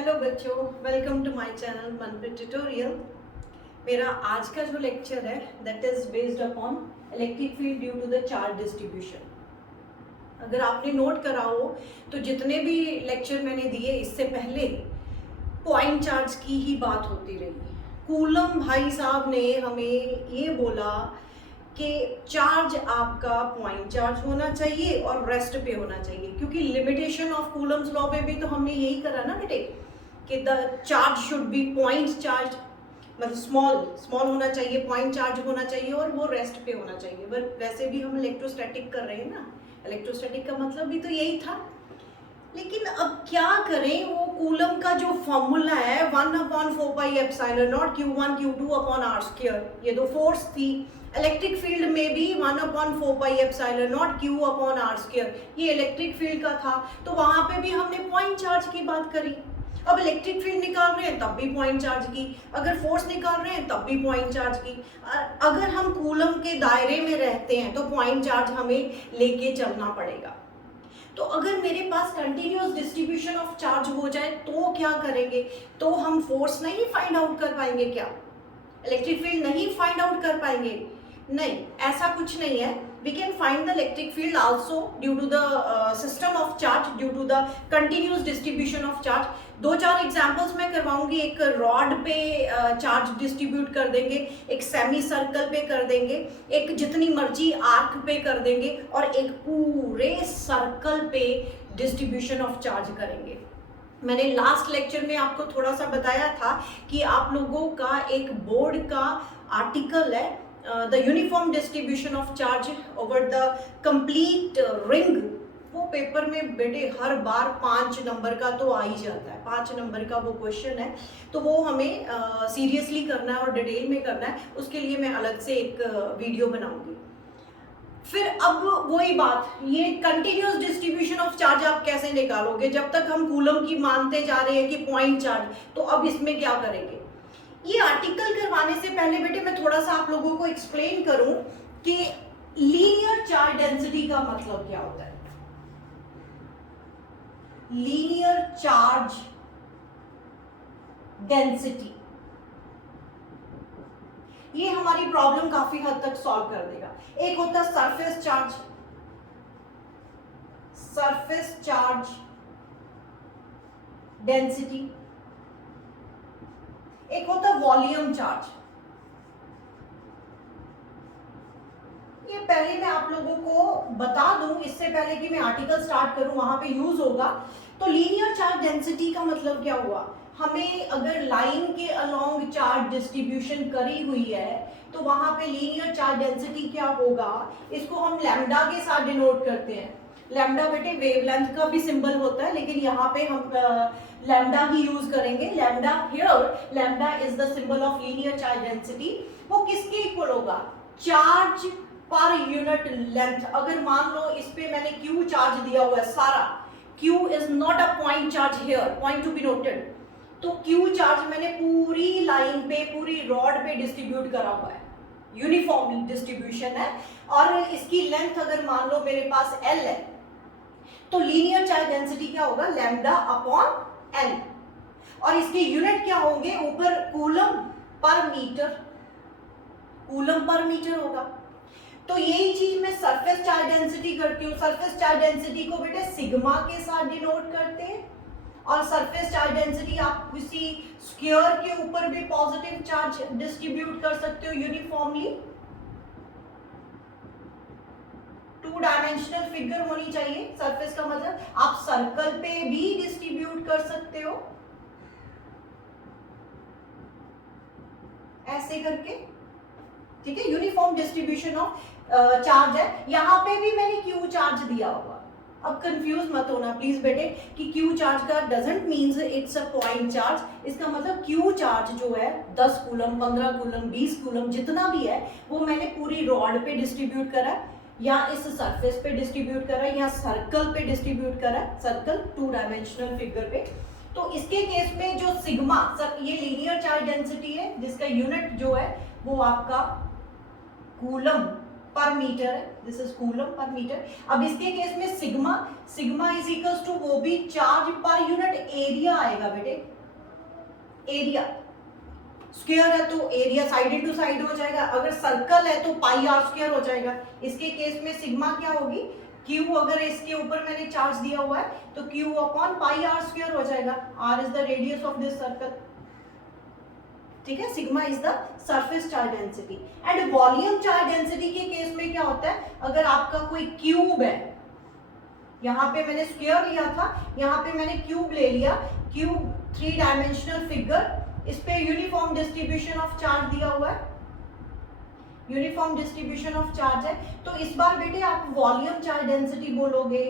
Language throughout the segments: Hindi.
हेलो बच्चों, welcome to my channel Manpreet tutorial. मेरा आज का जो लेक्चर है that is based upon electric field due to the charge distribution. अगर आपने नोट करा हो तो जितने भी लेक्चर मैंने दिए इससे पहले पॉइंट चार्ज की ही बात होती रही। कूलम भाई साहब ने हमें ये बोला कि चार्ज आपका पॉइंट चार्ज होना चाहिए और रेस्ट पे होना चाहिए, क्योंकि लिमिटेशन ऑफ कूलम्स लॉ में भी तो हमने यही करा ना बेटे कि the charge should be point charge, मतलब स्मॉल स्मॉल होना चाहिए, पॉइंट चार्ज होना चाहिए और वो रेस्ट पे होना चाहिए। बट वैसे भी हम इलेक्ट्रोस्टैटिक कर रहे हैं ना, इलेक्ट्रोस्टैटिक का मतलब भी तो यही था। लेकिन अब क्या करें, वो कूलम का जो फॉर्मूला है 1/4πε0 Q1 Q2/r², ये तो फोर्स थी। इलेक्ट्रिक फील्ड में भी 1/4πε0 Q/r², ये इलेक्ट्रिक फील्ड का था, तो वहां पे भी हमने पॉइंट चार्ज की बात करी। अब इलेक्ट्रिक फील्ड निकाल रहे हैं तब भी पॉइंट चार्ज की, अगर फोर्स निकाल रहे हैं तब भी पॉइंट चार्ज की। अगर हम कूलम के दायरे में रहते हैं तो पॉइंट चार्ज हमें लेके चलना पड़ेगा। तो अगर मेरे पास कंटिन्यूअस डिस्ट्रीब्यूशन ऑफ चार्ज हो जाए तो क्या करेंगे? तो हम फोर्स नहीं फाइंड आउट कर पाएंगे क्या? इलेक्ट्रिक फील्ड नहीं फाइंड आउट कर पाएंगे? नहीं, ऐसा कुछ नहीं है। we can find the electric field also due to the system of charge, due to the continuous distribution of charge. दो चार एग्जांपल्स मैं करवाऊंगी। एक रॉड पे चार्ज डिस्ट्रीब्यूट कर देंगे, एक सेमी सर्कल पे कर देंगे, एक जितनी मर्जी आर्क पे कर देंगे और एक पूरे सर्कल पे डिस्ट्रीब्यूशन ऑफ चार्ज करेंगे। मैंने लास्ट लेक्चर में आपको थोड़ा सा बताया था कि आप लोगों का एक बोर्ड का आर्टिकल है the uniform distribution of charge over the complete ring. वो पेपर में बेटे हर बार 5 नंबर का तो आ ही जाता है, 5 नंबर का वो क्वेश्चन है, तो वो हमें सीरियसली करना है और डिटेल में करना है। उसके लिए मैं अलग से एक वीडियो बनाऊंगी। फिर अब वही बात, ये कंटिन्यूअस डिस्ट्रीब्यूशन ऑफ चार्ज आप कैसे निकालोगे जब तक हम कूलम की मानते जा रहे हैं कि पॉइंट चार्ज? तो अब इसमें क्या करेंगे? ये आर्टिकल करवाने से पहले बेटे मैं थोड़ा सा आप लोगों को एक्सप्लेन करूं कि लीनियर चार्ज डेंसिटी का मतलब क्या होता है। लीनियर चार्ज डेंसिटी ये हमारी प्रॉब्लम काफी हद तक सॉल्व कर देगा। एक होता है surface charge, surface charge density, एक होता है वॉल्यूम चार्ज। ये पहले मैं आप लोगों को बता दूं, इससे पहले कि मैं आर्टिकल स्टार्ट करूं, वहां पे यूज होगा। तो लीनियर चार्ज डेंसिटी का मतलब क्या हुआ? हमें अगर लाइन के अलोंग चार्ज डिस्ट्रीब्यूशन करी हुई है तो वहां पे लीनियर चार्ज डेंसिटी क्या होगा? इसको हम लैम्डा के साथ डिनोट करते हैं। लैम्डा बेटे वेवलेंथ का भी सिंबल होता है, लेकिन यहाँ पे हम लैम्डा ही यूज करेंगे। Lambda here, lambda is the symbol of linear charge density. वो किसके इक्वल होगा? Charge per unit length. अगर मान लो इस पे मैंने Q चार्ज दिया हुआ है सारा, Q is not a point charge here, point to be noted. तो Q चार्ज मैंने पूरी लाइन पे, पूरी रॉड पे डिस्ट्रीब्यूट करा हुआ है, यूनिफॉर्म डिस्ट्रीब्यूशन है। और इसकी लेंथ अगर मान लो मेरे पास L है, तो लीनियर चार्ज डेंसिटी क्या होगा? Lambda upon L। और इसके यूनिट क्या होंगे? ऊपर coulomb per metre, coulomb per metre होगा। तो यही चीज मैं सरफेस चार्ज डेंसिटी करती हूँ। सरफेस चार्ज डेंसिटी को बेटे सिग्मा के साथ डिनोट करते हैं, और सरफेस चार्ज डेंसिटी आप किसी स्क्वायर के ऊपर भी पॉजिटिव चार्ज डिस्ट्रीब्यूट कर सकते हो यूनिफॉर्मली। 2 डायमेंशनल फिगर होनी चाहिए। सरफेस का मतलब आप सर्कल पे भी डिस्ट्रीब्यूट कर सकते हो ऐसे करके, ठीक है। यूनिफॉर्म डिस्ट्रीब्यूशन ऑफ चार्ज है। यहां पे भी मैंने Q चार्ज दिया होगा। अब कंफ्यूज मत होना प्लीज बेटे कि Q चार्ज का doesn't means it's a point charge. इसका मतलब Q चार्ज जो है 10 कूलम, 15 कूलम, 20 कूलम जितना भी है वो मैंने पूरी रॉड पे डिस्ट्रीब्यूट करा, या इस सरफेस पे डिस्ट्रीब्यूट करा, या सर्कल पे डिस्ट्रीब्यूट करा, सर्कल 2 डायमेंशनल फिगर पे। तो इसके केस में जो सिग्मा, ये लीनियर चार्ज डेंसिटी है जिसका यूनिट जो है वो आपका कूलम पर मीटर है, this is coulomb per metre. अब इसके केस में sigma, sigma is equals to वो भी चार्ज पर यूनिट एरिया आएगा बेटे, एरिया। स्क्वायर है तो एरिया साइड इनटू साइड हो जाएगा, अगर सर्कल है तो पाई आर स्क्वायर हो जाएगा। इसके केस में सिग्मा क्या होगी, क्यू, अगर इसके ऊपर मैंने चार्ज दिया हुआ है तो Q upon pi R square हो जाएगा, R is the radius of this circle, ठीक है। Sigma is the surface charge density. And volume charge density के केस में क्या होता है, अगर आपका कोई क्यूब है, यहाँ पे मैंने स्क्वायर लिया था, यहाँ पे मैंने क्यूब ले लिया, क्यूब 3 डायमेंशनल फिगर, इस पे यूनिफॉर्म डिस्ट्रीब्यूशन ऑफ चार्ज दिया हुआ है, यूनिफॉर्म डिस्ट्रीब्यूशन ऑफ चार्ज है, तो इस बार बेटे आप वॉल्यूम चार्ज डेंसिटी बोलोगे।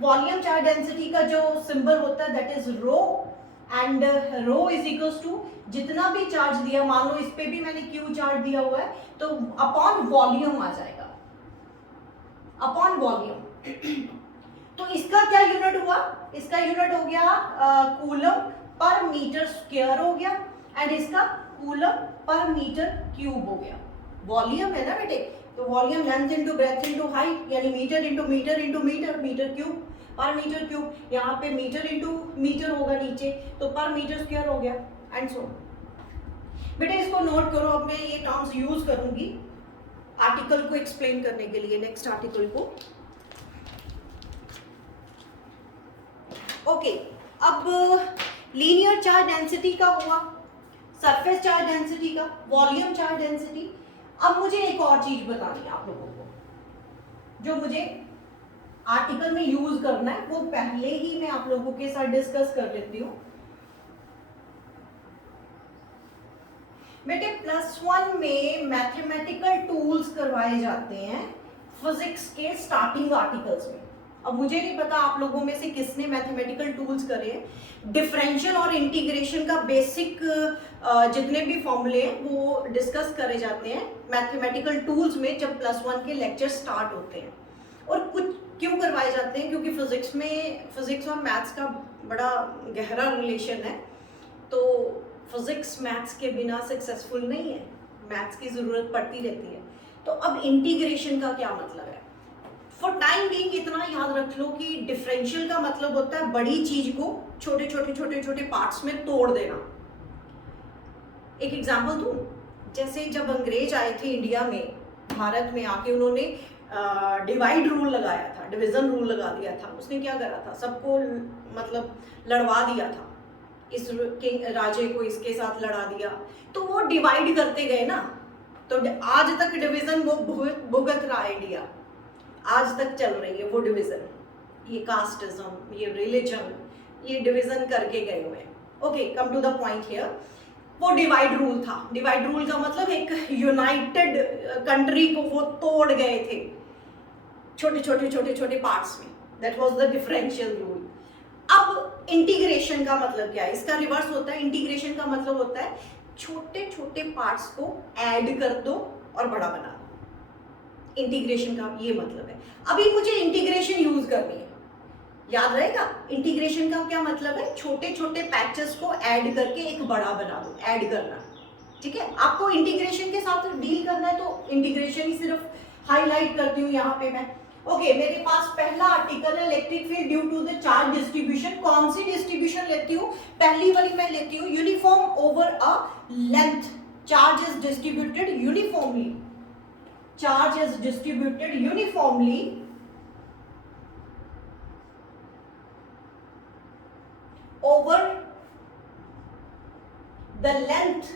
वॉल्यूम चार्ज डेंसिटी का जो सिंबल होता है that is rho, and rho is equals to जितना भी चार्ज दिया, मान लो इस पे भी मैंने क्यू चार्ज दिया हुआ है तो अपॉन वॉल्यूम आ जाएगा, अपॉन वॉल्यूम। तो इसका क्या यूनिट हुआ, इसका यूनिट हो गया कूलम पर मीटर स्क्वायर हो गया, एंड इसका कूलम पर मीटर क्यूब हो गया। वॉल्यूम है ना बेटे, तो volume length into breadth into height, यानी meter into meter into meter, meter cube पर मीटर क्यूब, यहाँ पे मीटर इनटू मीटर होगा नीचे, तो पर मीटर स्क्वायर हो गया, एंड सो। बेटे इसको नोट करो, अब मैं ये टर्म्स यूज करूंगी आर्टिकल को एक्सप्लेन करने के लिए, नेक्स्ट आर्टिकल को। ओके, अब लीनियर चार्ज डेंसिटी का हुआ, सरफेस चार्ज डेंसिटी का, वॉल्यूम चार्ज डेंसिटी। अब मुझे एक और चीज बतानी है आप लोगों को, जो मुझे आर्टिकल में यूज करना है, वो पहले ही मैं आप लोगों के साथ डिस्कस कर लेती हूँ। बेटे +1 में मैथमेटिकल टूल्स करवाए जाते हैं फिजिक्स के स्टार्टिंग आर्टिकल्स में। अब मुझे नहीं पता आप लोगों में से किसने मैथमेटिकल टूल्स करे हैं। डिफरेंशियल और इंटीग्रेशन का बेसिक जितने भी फॉर्मूले हैं वो डिस्कस करे जाते हैं मैथमेटिकल टूल्स में जब +1 के लेक्चर स्टार्ट होते हैं। और कुछ क्यों करवाए जाते हैं, क्योंकि फिजिक्स और मैथ्स का बड़ा गहरा रिलेशन है, तो फिजिक्स मैथ्स के बिना सक्सेसफुल नहीं है, मैथ्स की ज़रूरत पड़ती रहती है। तो अब इंटीग्रेशन का क्या मतलब है, फॉर टाइम बीइंग इतना याद रख लो कि डिफरेंशियल का मतलब होता है बड़ी चीज को छोटे छोटे छोटे छोटे पार्ट्स में तोड़ देना। एक एग्जांपल दूं, जैसे जब अंग्रेज आए थे इंडिया में, भारत में आके उन्होंने डिवाइड रूल लगाया था, डिवीजन रूल लगा दिया था। उसने क्या करा था, सबको मतलब लड़वा दिया था, इस राजे को इसके साथ लड़ा दिया, तो वो डिवाइड करते गए ना, तो आज तक डिवीजन वो भुगत रहा है इंडिया, आज तक चल रही है वो डिवीजन, ये कास्टिज्म, ये रिलीजन, ये डिवीजन करके गए हुए हैं। Okay, come to the point here. वो डिवाइड रूल था, डिवाइड रूल का मतलब एक यूनाइटेड कंट्री को वो तोड़ गए थे छोटे छोटे छोटे छोटे पार्ट्स में, that was the differential rule. अब इंटीग्रेशन का मतलब क्या है, इसका रिवर्स होता है। इंटीग्रेशन का मतलब होता है छोटे छोटे पार्ट्स को ऐड कर दो और बड़ा बना दो, इंटीग्रेशन का ये मतलब है। अभी मुझे इंटीग्रेशन यूज करनी है, याद रहेगा इंटीग्रेशन का क्या मतलब है, छोटे छोटे पैचेस को ऐड करके एक बड़ा बना दो, ऐड करना, ठीक है। आपको इंटीग्रेशन के साथ डील करना है तो इंटीग्रेशन ही सिर्फ हाईलाइट करती हूँ यहाँ पे मैं। ओके, मेरे पास पहला आर्टिकल है electric field due to the charge distribution. कौन सी डिस्ट्रीब्यूशन लेती हूँ, पहली वाली मैं लेती हूँ, uniform over a length, charge is distributed uniformly, charge is distributed uniformly over the length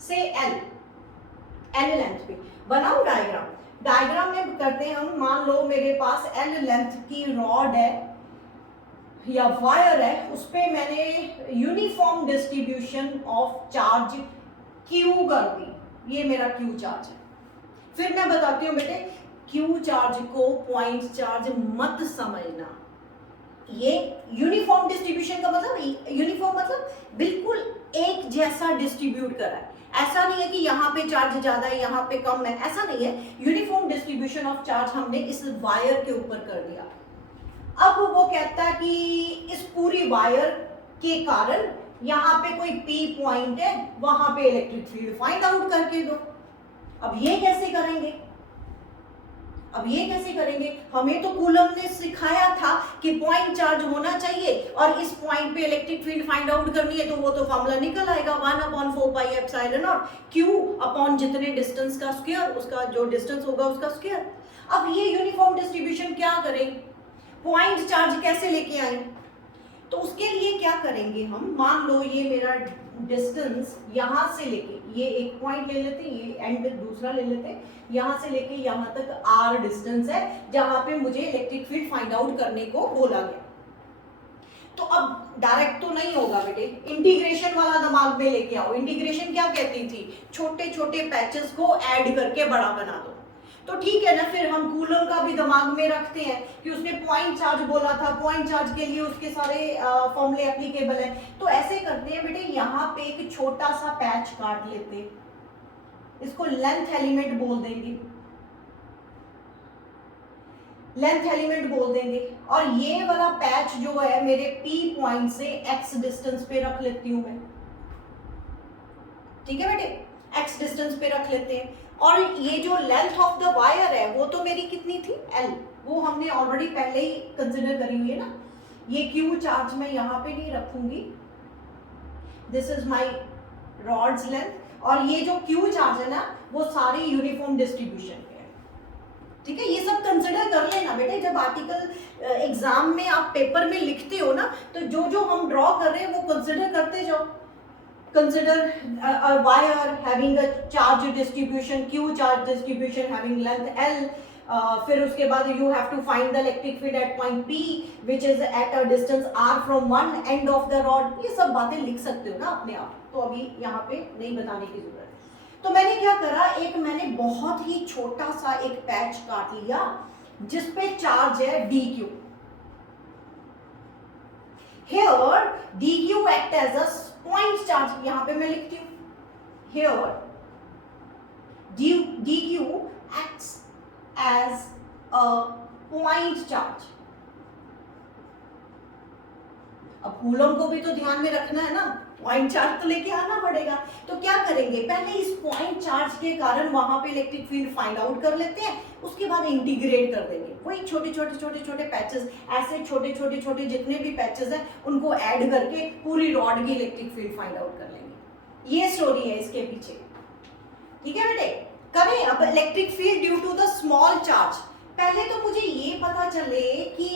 से L लेंथ पे। बनाओ डायग्राम, डायग्राम में करते हैं हम। मान लो मेरे पास L लेंथ की रॉड है या वायर है, उस पे मैंने uniform distribution of charge Q कर दी, ये मेरा Q चार्ज है। फिर मैं बताती हूँ बेटे, क्यू चार्ज को पॉइंट चार्ज मत समझना। ये यूनिफॉर्म डिस्ट्रीब्यूशन का मतलब, यूनिफॉर्म मतलब बिल्कुल एक जैसा डिस्ट्रीब्यूट करा है। ऐसा नहीं है कि यहाँ पे चार्ज ज्यादा है यहाँ पे कम है, ऐसा नहीं है। यूनिफॉर्म डिस्ट्रीब्यूशन ऑफ चार्ज हमने इस वायर के ऊपर कर दिया। अब वो कहता है कि इस पूरी वायर के कारण यहाँ पे कोई P पॉइंट है, वहां पे इलेक्ट्रिक फील्ड फाइंड आउट करके दो। अब ये कैसे करेंगे? हमें तो कूलम ने सिखाया था कि पॉइंट चार्ज होना चाहिए और इस पॉइंट पे इलेक्ट्रिक फील्ड फाइंड आउट करनी है, तो वो तो फॉर्मूला निकल आएगा 1/4πε0 Q अपॉन जितने डिस्टेंस का स्क्वायर, उसका जो डिस्टेंस होगा उसका स्क्वायर। अब ये यूनिफॉर्म डिस्ट्रीब्यूशन क्या करें, पॉइंट चार्ज कैसे लेके आए? तो उसके लिए क्या करेंगे हम, मान लो ये मेरा डिस्टेंस यहां से लेके, ये एक पॉइंट ले लेते हैं, ये एंड दूसरा ले लेते हैं, यहां से लेके यहां तक r डिस्टेंस है जहां पे मुझे इलेक्ट्रिक फील्ड फाइंड आउट करने को बोला गया। तो अब डायरेक्ट तो नहीं होगा बेटे, इंटीग्रेशन वाला दिमाग में लेके आओ। इंटीग्रेशन क्या कहती थी, छोटे छोटे पैचेस को ऐड करके बड़ा बना दो। तो ठीक है ना, फिर हम कूलम का भी दिमाग में रखते हैं कि उसने पॉइंट चार्ज बोला था, पॉइंट चार्ज के लिए उसके सारे फॉर्मूले एप्लीकेबल हैं। तो ऐसे करते हैं बेटे, यहाँ पे एक छोटा सा पैच काट लेते हैं, इसको लेंथ एलिमेंट बोल देंगे, और ये वाला पैच जो है मेरे P पॉइंट से x डिस्टेंस पे रख लेती हूं मैं। ठीक है बेटे, x डिस्टेंस पे रख लेते हैं। और ये जो लेंथ ऑफ द वायर है वो तो मेरी कितनी थी, L, वो हमने ऑलरेडी पहले ही कंसिडर करी हुई है ना। ये Q चार्ज मैं यहाँ पे नहीं रखूंगी, this is my rods length, और ये जो Q चार्ज है ना वो सारी यूनिफॉर्म डिस्ट्रीब्यूशन के है। ठीक है, ये सब कंसिडर कर लेना बेटे, जब आर्टिकल एग्जाम में आप पेपर में लिखते हो ना, तो जो जो हम ड्रॉ कर रहे हैं वो कंसिडर करते जाओ। Consider a wire having a charge distribution, Q charge distribution having length L. फिर उसके बाद you have to find the electric field at point P, which is at a distance R from one end of the rod. ये सब बातें लिख सकते हो ना अपने आप, तो अभी यहाँ पे नहीं बताने की जरूरत। तो मैंने क्या करा, एक मैंने बहुत ही छोटा सा एक पैच काट लिया जिसपे चार्ज है dq। Here dq act as a point charge, यहां पे मैं लिखती हूं, here dq acts as a point charge। अब कूलम को भी तो ध्यान में रखना है ना, पॉइंट चार्ज तो लेके आना पड़ेगा। तो क्या करेंगे, पहले इस पॉइंट चार्ज के कारण वहां पे इलेक्ट्रिक फील्ड फाइंड आउट कर लेते हैं, उसके बाद इंटीग्रेट कर देंगे। वही छोटे छोटे पैचेस, ऐसे छोटे छोटे जितने भी पैचेस हैं उनको ऐड करके पूरी रॉड की इलेक्ट्रिक फील्ड फाइंड आउट कर लेंगे। ये स्टोरी है इसके पीछे। ठीक है बेटे, करें अब electric field due to the small charge. पहले तो मुझे ये पता चले कि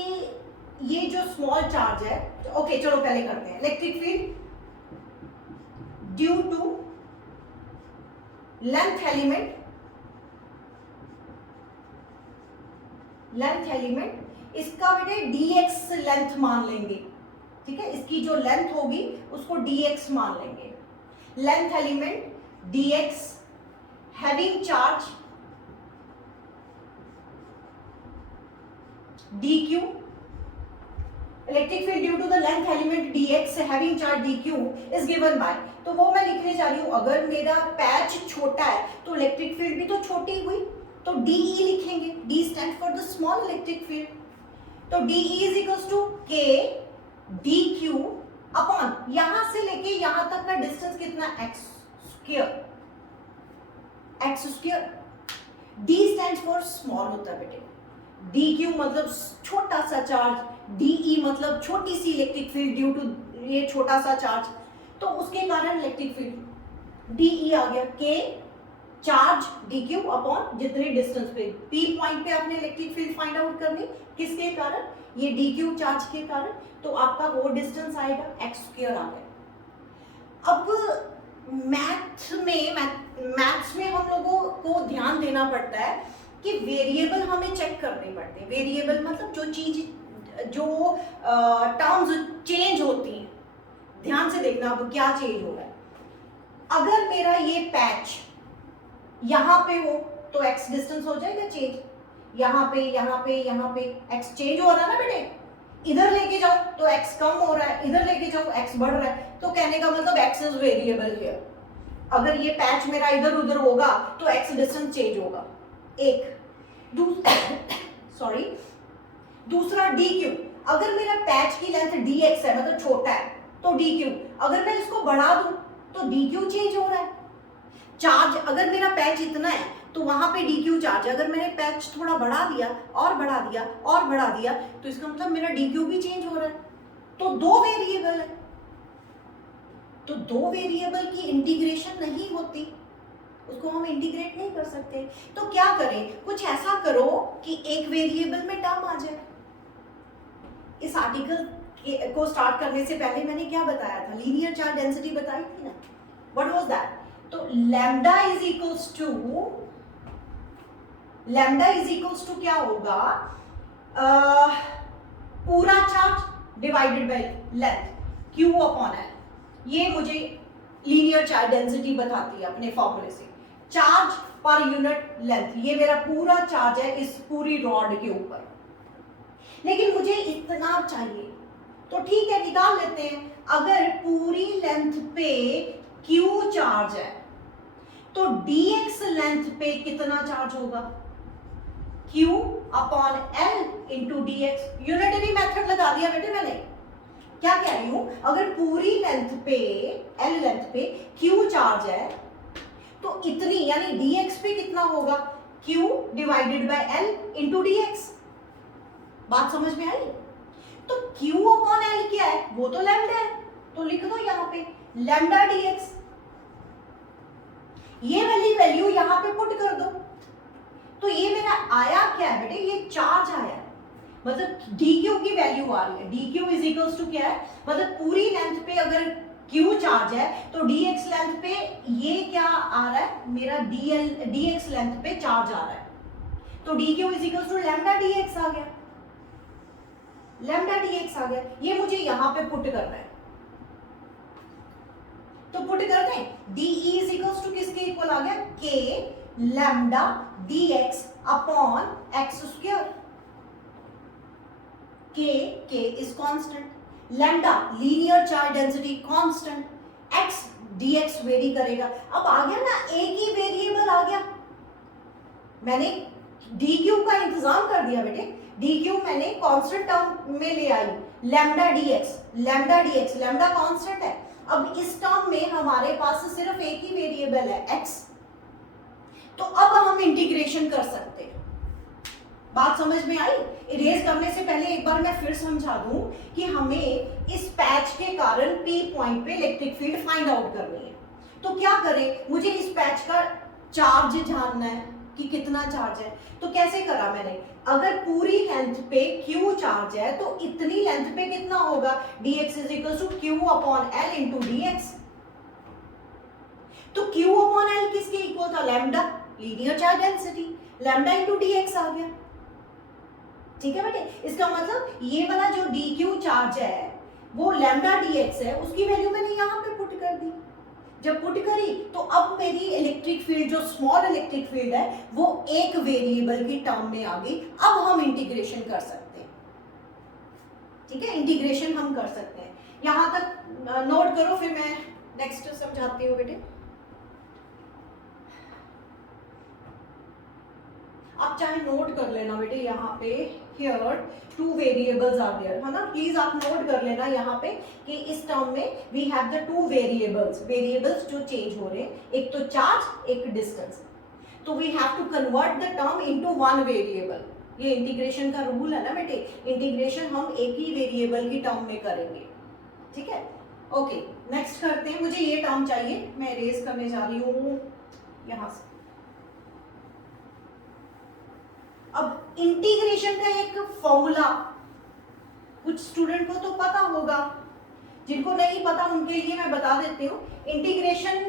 ये जो स्मॉल चार्ज है, ओके चलो पहले करते हैं। Electric field due to length element, इसका बेटे dx लेंथ मान लेंगे। ठीक है, इसकी जो लेंथ होगी उसको dx मान लेंगे। Length element dx having charge dq, electric field due to the length element dx having charge dq is given by, तो वो मैं लिखने जा रही हूं। अगर मेरा पैच छोटा है तो इलेक्ट्रिक फील्ड भी तो छोटी हुई, तो dE लिखेंगे, D stand for the small electric field. तो dE is equals to k dq upon यहां से लेके यहां तक का डिस्टेंस कितना, x square. D stand for small होता है बेटे, dq मतलब छोटा सा चार्ज, dE मतलब छोटी सी इलेक्ट्रिक फील्ड ड्यू टू ये छोटा सा चार्ज, तो उसके कारण इलेक्ट्रिक फील्ड dE आ गया k चार्ज dq अपॉन जितने डिस्टेंस पे P पॉइंट पे आपने इलेक्ट्रिक फील्ड फाइंड आउट करनी, किसके कारण, ये dq चार्ज के कारण, तो आपका वो डिस्टेंस आएगा x स्क्वायर आ गया। अब मैथ्स में हम लोगों को ध्यान देना पड़ता है कि वेरिएबल हमें चेक करने पड़ते हैं। वेरिएबल मतलब जो चीज, जो टर्म्स चेंज होती हैं, ध्यान से देखना अब क्या चेंज हो रहा है। अगर मेरा ये पैच यहां पे हो तो x डिस्टेंस हो जाएगा चेंज, यहाँ पे x चेंज हो रहा है ना बेटे, इधर लेके जाओ तो x कम हो रहा है, इधर लेके जाओ x बढ़ रहा है, तो कहने का मतलब x इज वेरिएबल हियर। अगर ये पैच मेरा इधर उधर होगा तो x डिस्टेंस चेंज होगा। एक दूसरा dq, अगर मेरा पैच की लेंथ dx है मतलब छोटा है, तो डी क्यू, अगर मैं इसको बढ़ा दूं तो डी क्यू चेंज हो रहा है। चार्ज अगर मेरा पैच इतना है तो वहां पे डी क्यू चार्ज है, अगर मैंने पैच थोड़ा बढ़ा दिया और बढ़ा दिया और बढ़ा दिया तो इसका मतलब मेरा डी क्यू भी चेंज हो रहा है। तो दो वेरिएबल है, तो दो वेरिएबल की इंटीग्रेशन नहीं होती, उसको हम इंटीग्रेट नहीं कर सकते। तो क्या करें, कुछ ऐसा करो कि एक वेरिएबल में टर्म आ जाए। इस आर्टिकल को स्टार्ट करने से पहले मैंने क्या बताया था, लीनियर चार्ज डेंसिटी बताई थी ना, व्हाट वाज दैट? तो लैम्डा इज इक्वल्स टू क्या होगा, पूरा charge divided by length Q upon L। ये मुझे लीनियर चार्ज डेंसिटी बताती है अपने फॉर्मूले से। चार्ज पर यूनिट लेंथ, ये मेरा पूरा चार्ज है इस पूरी रॉड के ऊपर, लेकिन मुझे इतना चाहिए तो ठीक है निकाल लेते हैं। अगर पूरी लेंथ पे Q चार्ज है तो dx लेंथ पे कितना चार्ज होगा, Q upon L into dx। Unitary method लगा दिया बेटे मैंने। क्या कह रही हूं, अगर पूरी लेंथ पे L लेंथ पे Q चार्ज है तो इतनी यानी dx पे कितना होगा, Q divided by L into dx। बात समझ में आई? तो Q अपॉन L क्या है, वो तो लैम्डा है, तो लिख दो यहां पे लैम्डा dx। ये वाली वैल्यू यहां पे पुट कर दो। तो ये मेरा आया क्या है बेटे, ये चार्ज आया, मतलब dq की वैल्यू आ रही है। dq इज इक्वल्स टू क्या है, मतलब पूरी लेंथ पे अगर q चार्ज है तो dx लेंथ पे ये क्या आ रहा है, मेरा dx लेंथ पे चार्ज आ रहा है। तो dq is equals to lambda dx आ गया, लैम्डा dx आ गया। ये मुझे यहां पे पुट करना है, तो पुट करते हैं। de इज इक्वल्स टू किसके इक्वल आ गया, k lambda dx upon x square. k is constant, lambda linear charge density constant, x dx very करेगा। अब आ गया ना, एक ही वेरिएबल आ गया, मैंने dq का इंतजाम कर दिया बेटे। dq मैंने कांस्टेंट टर्म में ले आई, लैम्डा dx, लैम्डा कांस्टेंट है। अब इस टर्म में हमारे पास सिर्फ एक ही वेरिएबल है x, तो अब हम इंटीग्रेशन कर सकते हैं। बात समझ में आई? इरेज करने से पहले एक बार मैं फिर समझा दूं कि हमें इस पैच के कारण P पॉइंट पे इलेक्ट्रिक फील्ड फाइंड आउट करनी है। तो क्या करें, मुझे इस पैच का चार्ज जानना है कि कितना चार्ज है। तो कैसे करा मैंने, अगर पूरी लेंथ पे Q चार्ज है तो इतनी लेंथ पे कितना होगा, dx is equal to Q upon L into dx। तो Q अपॉन L किसके इक्वल था, lambda linear charge density, lambda into dx आ गया। ठीक है बेटे, इसका मतलब ये वाला जो dq चार्ज है वो लैम्डा dx है, उसकी वैल्यू मैंने यहाँ पे पुट कर दी। जब पुट करी तो अब मेरी इलेक्ट्रिक फील्ड जो स्मॉल इलेक्ट्रिक फील्ड है वो एक वेरिएबल की टर्म में आ गई। अब हम इंटीग्रेशन कर सकते हैं। ठीक है, इंटीग्रेशन हम कर सकते हैं। यहां तक नोट करो, फिर मैं नेक्स्ट समझाती हूँ बेटे। आप चाहे नोट कर लेना बेटे, यहाँ पे here two variables are there, है ना, प्लीज आप नोट कर लेना यहाँ पे कि इस टर्म में we have the two variables जो चेंज हो रहे हैं, एक तो चार्ज एक डिस्टेंस। तो we have to convert the term into one variable. ये इंटीग्रेशन का रूल है ना बेटे, इंटीग्रेशन हम एक ही वेरिएबल की टर्म में करेंगे। ठीक है, ओके नेक्स्ट करते हैं। मुझे ये टर्म चाहिए, मैं इरेज करने जा रही हूँ यहाँ से। अब इंटीग्रेशन का एक फॉर्मूला कुछ स्टूडेंट को तो पता होगा, जिनको नहीं पता उनके लिए मैं बता देती हूँ। Integration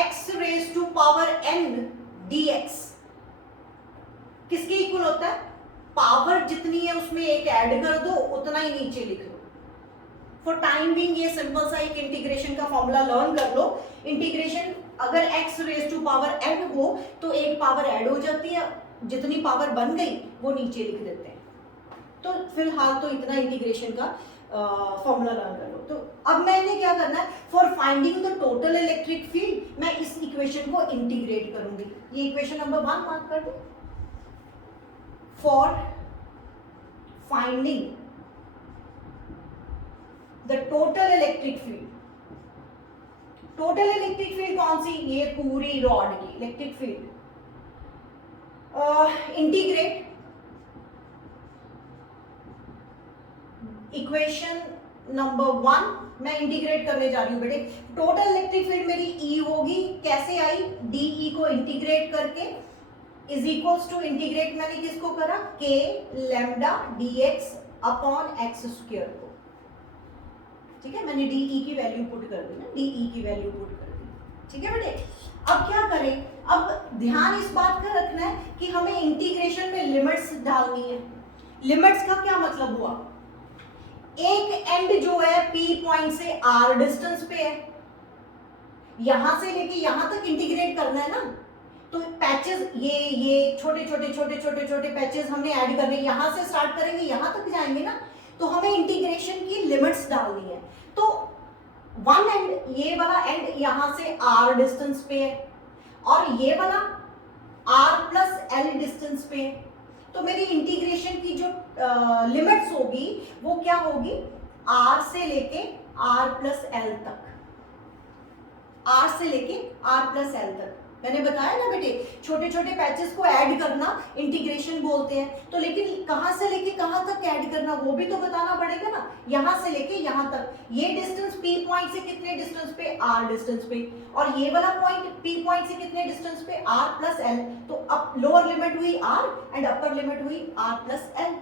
x raise to power n dx किसके इक्वल होता है, पावर जितनी है उसमें एक ऐड कर दो, उतना ही नीचे लिख लो। फॉर टाइम बीइंग ये सिंपल सा एक इंटीग्रेशन का फॉर्मूला लर्न कर लो। इंटीग्रेशन अगर x raise to power n हो तो एक पावर ऐड हो जाती है, जितनी पावर बन गई वो नीचे लिख देते हैं। तो फिलहाल तो इतना इंटीग्रेशन का फॉर्मूला लर्न कर लो। तो अब मैंने क्या करना है, for finding the total electric field मैं इस इक्वेशन को इंटीग्रेट करूंगी। ये इक्वेशन नंबर 1 मार्क कर दो। For finding the total electric field, total electric field कौन सी, ये पूरी रॉड की electric field, integrate equation number 1 मैं इंटीग्रेट करने जा रही हूँ बेटे। टोटल इलेक्ट्रिक फील्ड मेरी ई होगी, कैसे आई, डीई को इंटीग्रेट करके इज इक्वल्स टू, इंटीग्रेट मैंने किसको करा, K lambda DX upon X square को, ठीक है, मैंने डीई की वैल्यू पुट कर दी ना, डीई की वैल्यू पुट कर दी, ठीक है बेटे। अब क्या करें, अब ध्यान इस बात का रखना है कि हमें इंटीग्रेशन में लिमिट्स डालनी है। लिमिट्स का क्या मतलब हुआ, एक एंड जो है P पॉइंट से R डिस्टेंस पे है, यहां से लेके यहां तक इंटीग्रेट करना है ना, तो पैचेस ये छोटे छोटे छोटे छोटे छोटे पैचेस हमने ऐड करने, यहां से स्टार्ट करेंगे यहां तक जाएंगे ना, तो हमें इंटीग्रेशन की लिमिट्स डालनी है। तो वन एंड, ये वाला एंड यहां से R डिस्टेंस पे है और ये वाला R प्लस L डिस्टेंस पे है, तो मेरी इंटीग्रेशन की जो लिमिट्स होगी वो क्या होगी, R से लेके R प्लस L तक, R से लेके R प्लस L तक। मैंने बताया ना बेटे, छोटे छोटे पैचेस को ऐड करना इंटीग्रेशन बोलते हैं, तो लेकिन कहां से लेके कहां तक ऐड करना वो भी तो बताना पड़ेगा ना, यहां से लेके यहां तक, ये डिस्टेंस P पॉइंट से कितने डिस्टेंस पे, R डिस्टेंस पे, और ये वाला पॉइंट P पॉइंट से कितने डिस्टेंस पे, R प्लस L, तो अब लोअर लिमिट हुई R एंड अपर लिमिट हुई R प्लस L।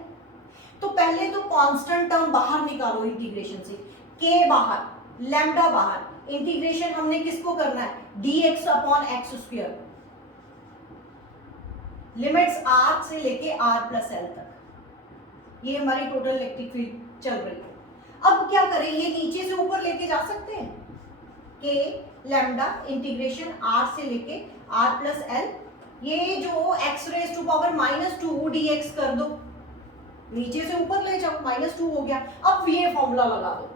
तो पहले तो कांस्टेंट टर्म बाहर निकालो इंटीग्रेशन से, K बाहर, लैम्डा बाहर, इंटीग्रेशन हमने किसको करना है, dx upon X square, limits R से लेके R प्लस L तक, ये हमारी टोटल इलेक्ट्रिक फील्ड चल रही है। अब क्या करें, ये नीचे से ऊपर लेके जा सकते हैं, K लैम्डा इंटीग्रेशन R से लेके R प्लस L, ये जो x raise to power -2 dx कर दो, नीचे से ऊपर ले जाओ, -2 हो गया। अब ये फॉर्मूला लगा दो,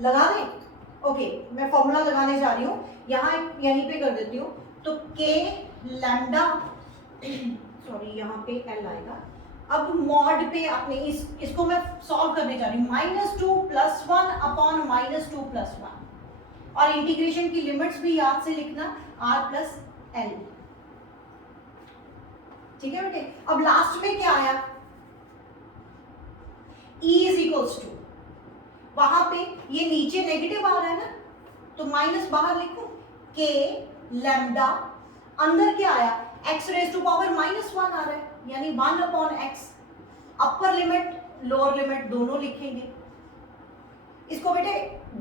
लगा दें, ओके मैं फॉर्मूला लगाने जा रही हूं, यहीं पे कर देती हूं, तो k लैम्डा सॉरी यहाँ पे L आएगा। अब मॉड पे आपने इसको मैं सॉल्व करने जा रही हूँ, -2 + 1 अपॉन -2 + 1, और इंटीग्रेशन की लिमिट्स भी याद से लिखना, R प्लस L, ठीक है बेटे। अब लास्ट में क्या आया, E = वहां पे ये नीचे नेगेटिव आ रहा है ना, तो माइनस बाहर लिखो, K लैम्डा, अंदर क्या आया, x रेज टू पावर -1 आ रहा है, यानी 1 upon x, upper limit lower limit दोनों लिखेंगे। इसको बेटे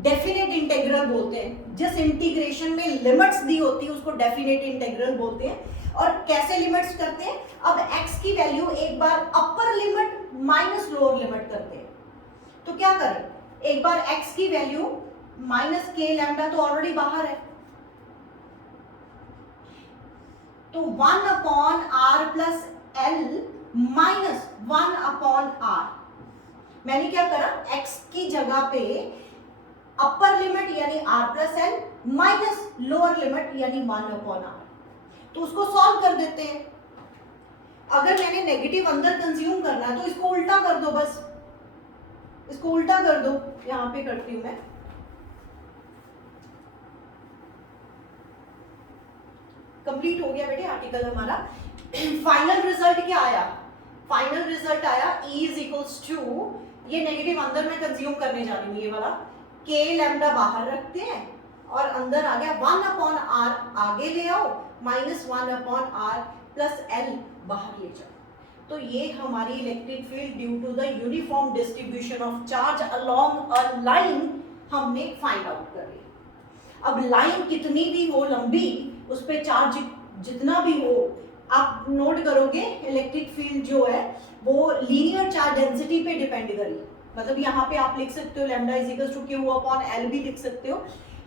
डेफिनेट इंटीग्रल बोलते हैं, जिस इंटीग्रेशन में लिमिट्स दी होती है उसको डेफिनेट इंटीग्रल बोलते हैं। और कैसे लिमिट्स करते हैं, अब x की वैल्यू एक बार upper limit minus lower limit करते हैं, तो क्या करें, एक बार x की वैल्यू -k लैम्डा तो ऑलरेडी बाहर है, तो 1 upon R plus L -1 upon R, मैंने क्या करा, x की जगह पे अपर लिमिट यानी R plus L minus lower limit यानी 1 अपॉन R, तो उसको सॉल्व कर देते हैं। अगर मैंने नेगेटिव अंदर कंज्यूम करना है तो इसको उल्टा कर दो, बस इसको उल्टा कर दो, यहां पे करती हूं मैं, कंप्लीट हो गया बेटे आर्टिकल हमारा। फाइनल रिजल्ट क्या आया, फाइनल रिजल्ट आया E = ये नेगेटिव अंदर मैं कंज्यूम करने जा रही हूँ, ये वाला K लैम्डा बाहर रखते हैं और अंदर आ गया 1 अपॉन R, आगे ले आओ, -1 अपॉन R प्लस L बाहर ले जाओ, तो ये हमारी electric field due to the uniform distribution of charge along a line हमने फाइंड आउट कर ली। अब लाइन कितनी भी हो लंबी, उस पे चार्ज जितना भी हो, आप नोट करोगे इलेक्ट्रिक फील्ड जो है वो लीनियर चार्ज डेंसिटी पे डिपेंड करी, मतलब यहाँ पे आप लिख सकते हो लैम्डा = Q अपॉन L भी लिख सकते हो,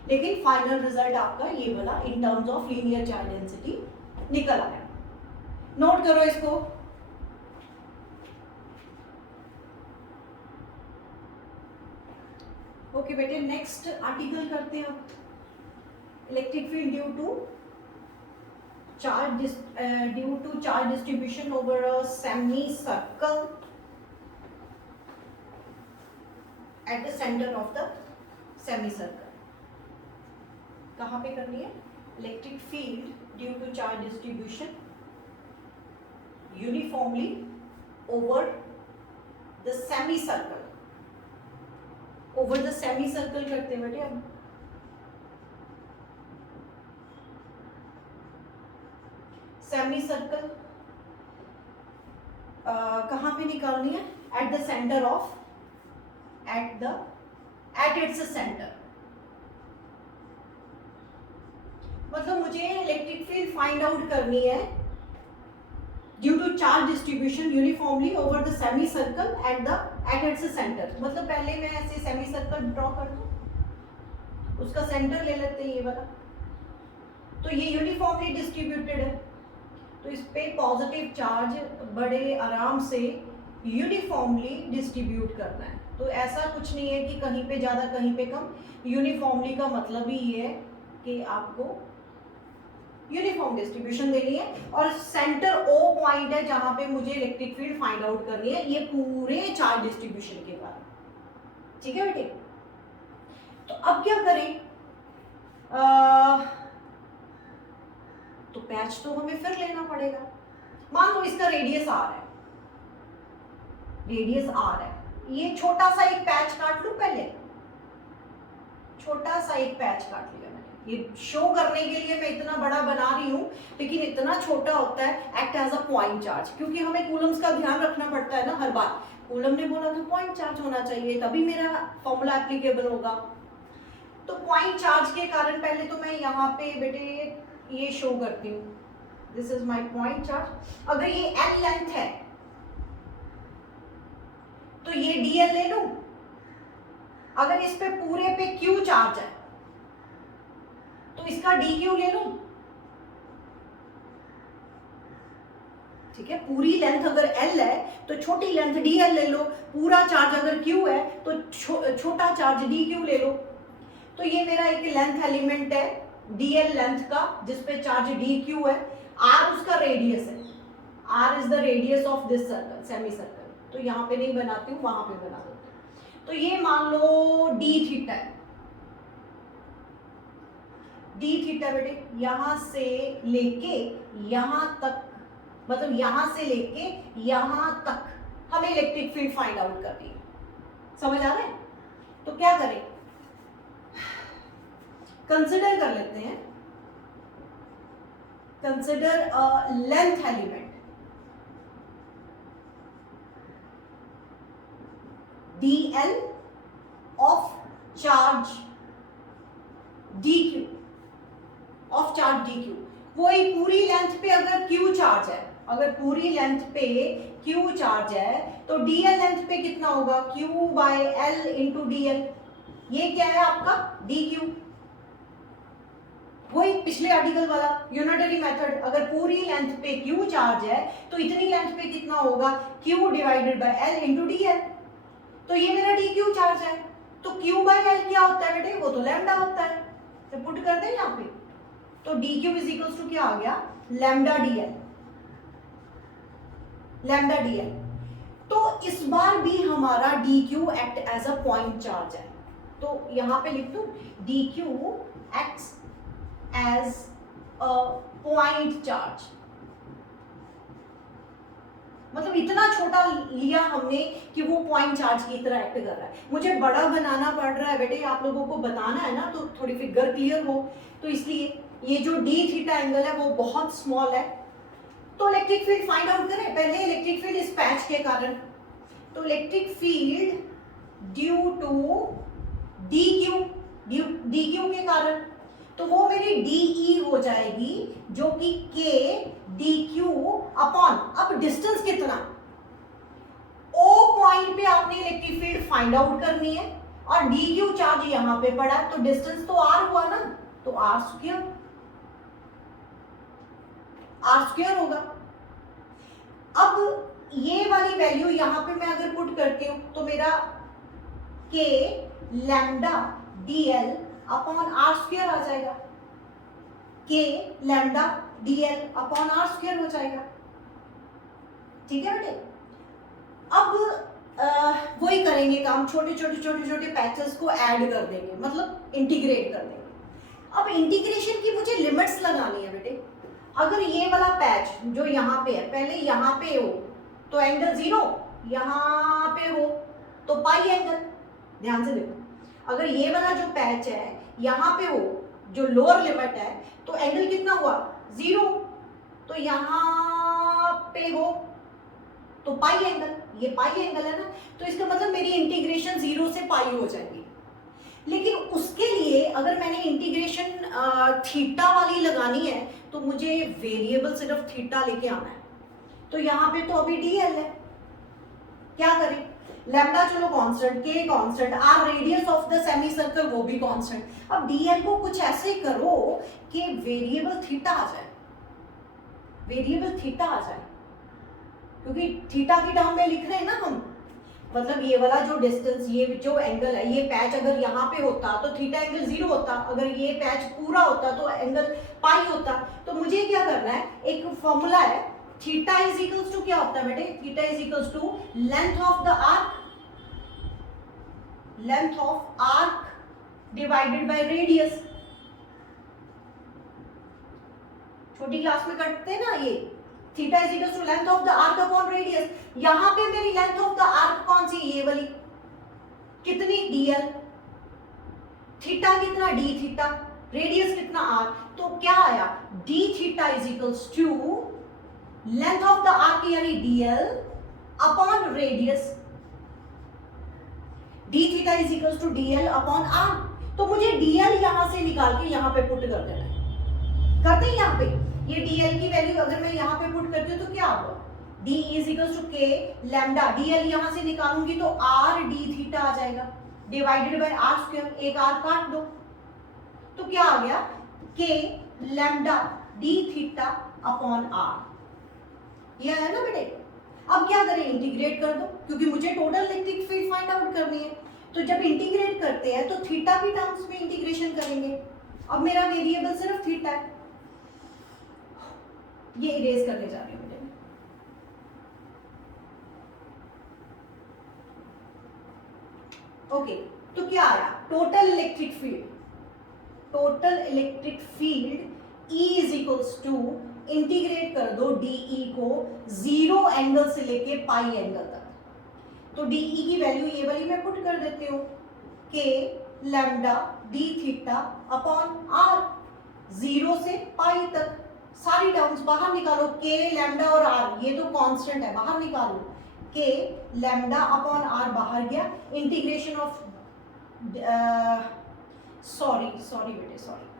लेकिन फाइनल रिजल्ट आपका ये वाला in terms of linear charge density निकल आया। नोट करो इसको, ओके बेटे। नेक्स्ट आर्टिकल करते हैं, electric field due to charge distribution over a semi circle at the center of the semi circle. कहाँ पे करनी है? Electric field due to charge distribution uniformly over the semi circle. Over the semi circle करते हैं बेटे अब। सेमी सर्कल कहाँ पे निकालनी है? At the center of, at its center. मतलब मुझे इलेक्ट्रिक फील्ड फाइंड आउट करनी है due to charge distribution uniformly over the semi circle at its center. मतलब पहले मैं ऐसे सेमी सर्कल ड्रॉ कर दूं, उसका सेंटर ले लेते हैं ये वाला। तो ये यूनिफॉर्मली डिस्ट्रीब्यूटेड है, तो इस पे पॉजिटिव चार्ज बड़े आराम से यूनिफॉर्मली डिस्ट्रीब्यूट करना है। तो ऐसा कुछ नहीं है कि कहीं पे ज़्यादा कहीं पे कम। यूनिफॉर्मली का मतलब ही ये है कि आपको यूनिफॉर्म डिस्ट्रीब्यूशन देनी है, और सेंटर ओ पॉइंट है जहां पे मुझे इलेक्ट्रिक फील्ड फाइंड आउट करनी है, ये पूरे चार्ज डिस्ट्रीब्यूशन के बाद। ठीक है बेटे? तो अब क्या करें? तो पैच तो हमें फिर लेना पड़ेगा। मान लो इसका रेडियस आर है, रेडियस आर है, ये छोटा सा एक पैच काट लूं पहले। छोटा सा एक पैच काट लिया मैंने, ये शो करने के लिए मैं इतना बड़ा बना रही हूं, लेकिन इतना छोटा होता है act as a point charge, क्योंकि हमें कूलम्स का ध्यान रखना पड़ता है ना हर बार। कूलम ने बोला था पॉइंट चार्ज होना चाहिए, तभी मेरा फॉर्मूला एप्लीकेबल होगा। तो पॉइंट चार्ज के कारण पहले तो मैं यहाँ पे बेटे ये शो करती हूँ, this is my point charge. अगर ये एल लेंथ है तो ये डीएल ले लूं। अगर इस पे पूरे पे क्यू चार्ज है तो इसका डी क्यू ले लूं। ठीक है, पूरी लेंथ अगर एल है तो छोटी लेंथ डी एल ले लो, पूरा चार्ज अगर क्यू है तो छोटा चार्ज डी क्यू ले लो। तो ये मेरा एक लेंथ एलिमेंट है dl लेंथ का, जिसपे चार्ज dq है, r उसका रेडियस है, r is the radius of this circle, semi circle. तो यहाँ पे नहीं बनाती हूँ, वहां पे बना देती हूँ। तो ये मान लो d थीटा है, d थीटा बेटे यहां से लेके यहां तक, मतलब यहां से लेके यहां तक हमें इलेक्ट्रिक फील्ड फाइंड आउट करनी है। समझ आ रहा है? तो क्या करें? कंसिडर कर लेते हैं, consider a length element dl of charge dq, of charge dq। वही पूरी लेंथ पे अगर q चार्ज है, अगर पूरी लेंथ पे q चार्ज है तो dl लेंथ पे कितना होगा? q by l into dl। ये क्या है आपका? dq। वही पिछले आर्टिकल वाला यूनिटरी मेथड, अगर पूरी लेंथ पे q चार्ज है तो इतनी लेंथ पे कितना होगा? q divided by l into dl। तो ये मेरा dq चार्ज है, तो q बाय l क्या होता है बेटे? वो तो लैम्डा होता है। तो पुट कर दें यहाँ पे, तो dq इज इक्वल्स टू क्या आ गया? Lambda dl, lambda dl। तो इस बार भी हमारा dq act as a point charge है, तो यहाँ पे लिख दूं dq acts as a point charge। मतलब इतना छोटा लिया हमने कि वो पॉइंट चार्ज की तरह एक्ट कर रहा है। मुझे बड़ा बनाना पड़ रहा है बेटे, आप लोगों को बताना है ना, तो थोड़ी फिगर क्लियर हो, तो इसलिए ये जो डी थीटा एंगल है वो बहुत स्मॉल है। तो इलेक्ट्रिक फील्ड फाइंड आउट करें पहले। इलेक्ट्रिक फील्ड इस पैच के कारण, तो electric field due to D Q के कारण, तो वो मेरी डीई हो जाएगी जो कि के डी क्यू अपॉन, अब डिस्टेंस कितना? ओ पॉइंट पे आपने इलेक्ट्रिक फील्ड फाइंड आउट करनी है और डी क्यू चार्ज यहां पे पड़ा, तो डिस्टेंस तो आर हुआ ना, तो आर स्क्वायर होगा। अब ये वाली वैल्यू यहां पे मैं अगर पुट करती हूं तो मेरा k lambda d l upon r square आ जाएगा, k lambda d l upon r square हो जाएगा। ठीक है बेटे? अब वही करेंगे काम, छोटे छोटे छोटे छोटे पैचेस को ऐड कर देंगे, मतलब इंटीग्रेट कर देंगे। अब इंटीग्रेशन की मुझे लिमिट्स लगानी है बेटे। अगर ये वाला पैच जो यहाँ पे है, पहले यहाँ पे हो तो एंगल 0, यहाँ पे हो तो पाई एंगल। ध्यान से देखो, अगर ये वाला जो पैच है यहाँ पे हो, जो लोअर लिमिट है, तो एंगल कितना हुआ 0, तो यहाँ पे हो तो पाई एंगल, ये पाई एंगल है ना, तो इसका मतलब मेरी इंटीग्रेशन 0 से पाई हो जाएगी। लेकिन उसके लिए अगर मैंने इंटीग्रेशन थीटा वाली लगानी है तो मुझे वेरिएबल सिर्फ थीटा लेके आना है। तो यहाँ पे तो अभी डीएल है, क्या करें, लैम्डा चलो constant, K constant, R radius of the semi circle वो भी कांस्टेंट। अब डीएल को कुछ ऐसे करो कि वेरिएबल थीटा आ जाए, वेरिएबल थीटा आ जाए, क्योंकि थीटा की टर्म में लिख रहे हैं ना हम, मतलब ये वाला जो डिस्टेंस, ये जो एंगल है, ये पैच अगर यहाँ पे होता तो थीटा एंगल 0 होता, अगर ये पैच पूरा होता तो एंगल पाई होता। तो मुझे क्या करना है, एक फॉर्मूला है, थीटा इज इक्वल्स टू क्या होता है बेटे, theta is equals to length of the arc, length of arc divided by radius. छोटी क्लास में करते हैं ना ये, theta is equal to length of the arc upon radius. यहां पे मेरी लेंथ ऑफ द आर्क कौन सी, ये वाली, कितनी dl, थीटा कितना d थीटा, रेडियस कितना r, तो क्या आया d theta is equals to length of the arc यानी dl upon radius, d theta is equals to dl upon r। तो मुझे dl यहां से निकाल के यहां पे पुट कर देना है, करते हैं यहाँ पे, ये dl की वैल्यू अगर मैं यहाँ पे पुट करती हूँ तो क्या होगा, d is equals to k lambda, dl यहाँ से निकालूंगी तो r d थीटा आ जाएगा डिवाइडेड बाय r स्क्वायर, एक r काट दो तो क्या आ गया, k lambda d theta upon r, ये है ना बेटे। अब क्या करें, इंटीग्रेट कर दो, क्योंकि मुझे total electric field find out करनी है। तो जब इंटीग्रेट करते हैं तो थीटा की टर्म्स में इंटीग्रेशन करेंगे। अब मेरा वेरिएबल सिर्फ थीटा है, ये इरेज करने जा रही हूँ बेटे। ओके, तो क्या आया, total electric field, total electric field E is equals to, integrate कर दो DE को 0 एंगल से लेके पाई एंगल तक। तो DE की वैल्यू ये वाली मैं पुट कर देती हूँ, K lambda D theta upon R, 0 से पाई तक, सारी टर्म्स बाहर निकालो, K लैम्डा और R ये तो कांस्टेंट है, बाहर निकालो, K लैम्डा अपॉन R बाहर गया, इंटीग्रेशन ऑफ सॉरी बेटे सॉरी,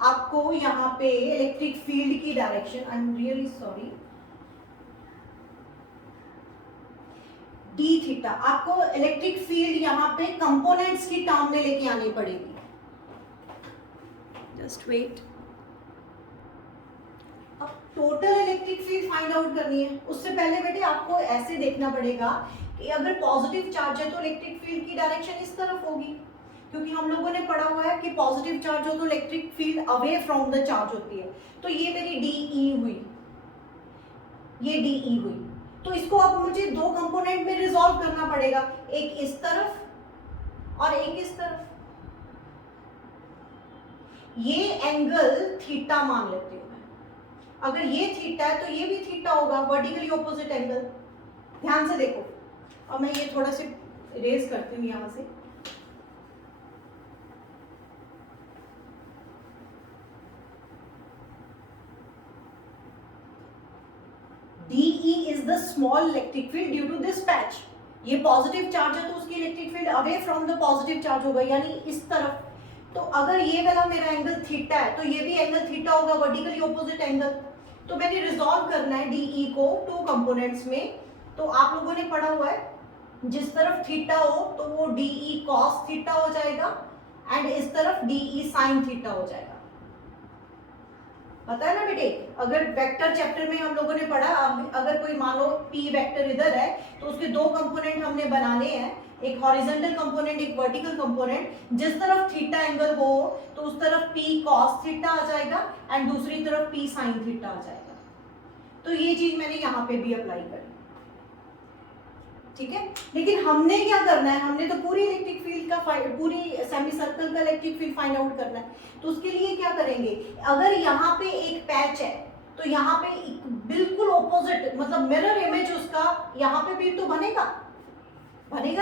आपको यहाँ पे इलेक्ट्रिक फील्ड की direction, I am really sorry, D theta, आपको इलेक्ट्रिक फील्ड यहाँ पे कंपोनेंट्स की टर्म में लेके आनी पड़ेगी, जस्ट वेट। अब total electric field find out करनी है, उससे पहले बेटे आपको ऐसे देखना पड़ेगा कि अगर पॉजिटिव चार्ज है तो इलेक्ट्रिक फील्ड की डायरेक्शन इस तरफ होगी, क्योंकि हम लोगों ने पढ़ा हुआ है कि पॉजिटिव चार्ज हो तो electric field away from the charge होती है। तो ये मेरी DE हुई, ये DE हुई, तो इसको अब मुझे दो कंपोनेंट में रिजॉल्व करना पड़ेगा, एक इस तरफ और एक इस तरफ। ये एंगल थीटा मान लेती हूँ मैं, अगर ये थीटा है तो ये भी थीटा होगा, वर्टिकली ऑपोजिट एंगल। ध्यान से देखो, अब मैं ये थोड़ा से इरेज करती हूँ यहां से, DE is the small electric field due to this patch। ये पॉजिटिव चार्ज है तो उसकी electric field away from the positive charge होगा, यानी इस तरफ। तो अगर ये वाला मेरा एंगल थीटा है तो ये भी एंगल थीटा होगा, वर्टिकली ऑपोजिट एंगल। तो मैंने रिजॉल्व करना है DE को टू कंपोनेंट्स में। तो आप लोगों ने पढ़ा हुआ है जिस तरफ थीटा हो तो वो DE cos थीटा हो जाएगा एंड इस तरफ DE sin थीटा हो जाएगा, पता है ना बेटे। अगर वेक्टर चैप्टर में हम लोगों ने पढ़ा, अगर कोई मान लो P वेक्टर इधर है तो उसके दो कंपोनेंट हमने बनाने हैं, एक हॉरिजॉन्टल कंपोनेंट, एक वर्टिकल कंपोनेंट। जिस तरफ थीटा एंगल हो तो उस तरफ P cos थीटा आ जाएगा एंड दूसरी तरफ P sin थीटा आ जाएगा। तो ये चीज मैंने यहाँ पे भी अप्लाई करी। ठीक है। लेकिन हमने क्या करना है, हमने तो पूरी इलेक्ट्रिक फील्ड का पूरी सेमी सर्कल का इलेक्ट्रिक फील्ड फाइंड आउट करना है। तो उसके लिए क्या करेंगे, अगर यहाँ पे एक पैच है तो यहाँ पे बिल्कुल ऑपोजिट मतलब मिरर इमेज उसका यहाँ पे भी तो बनेगा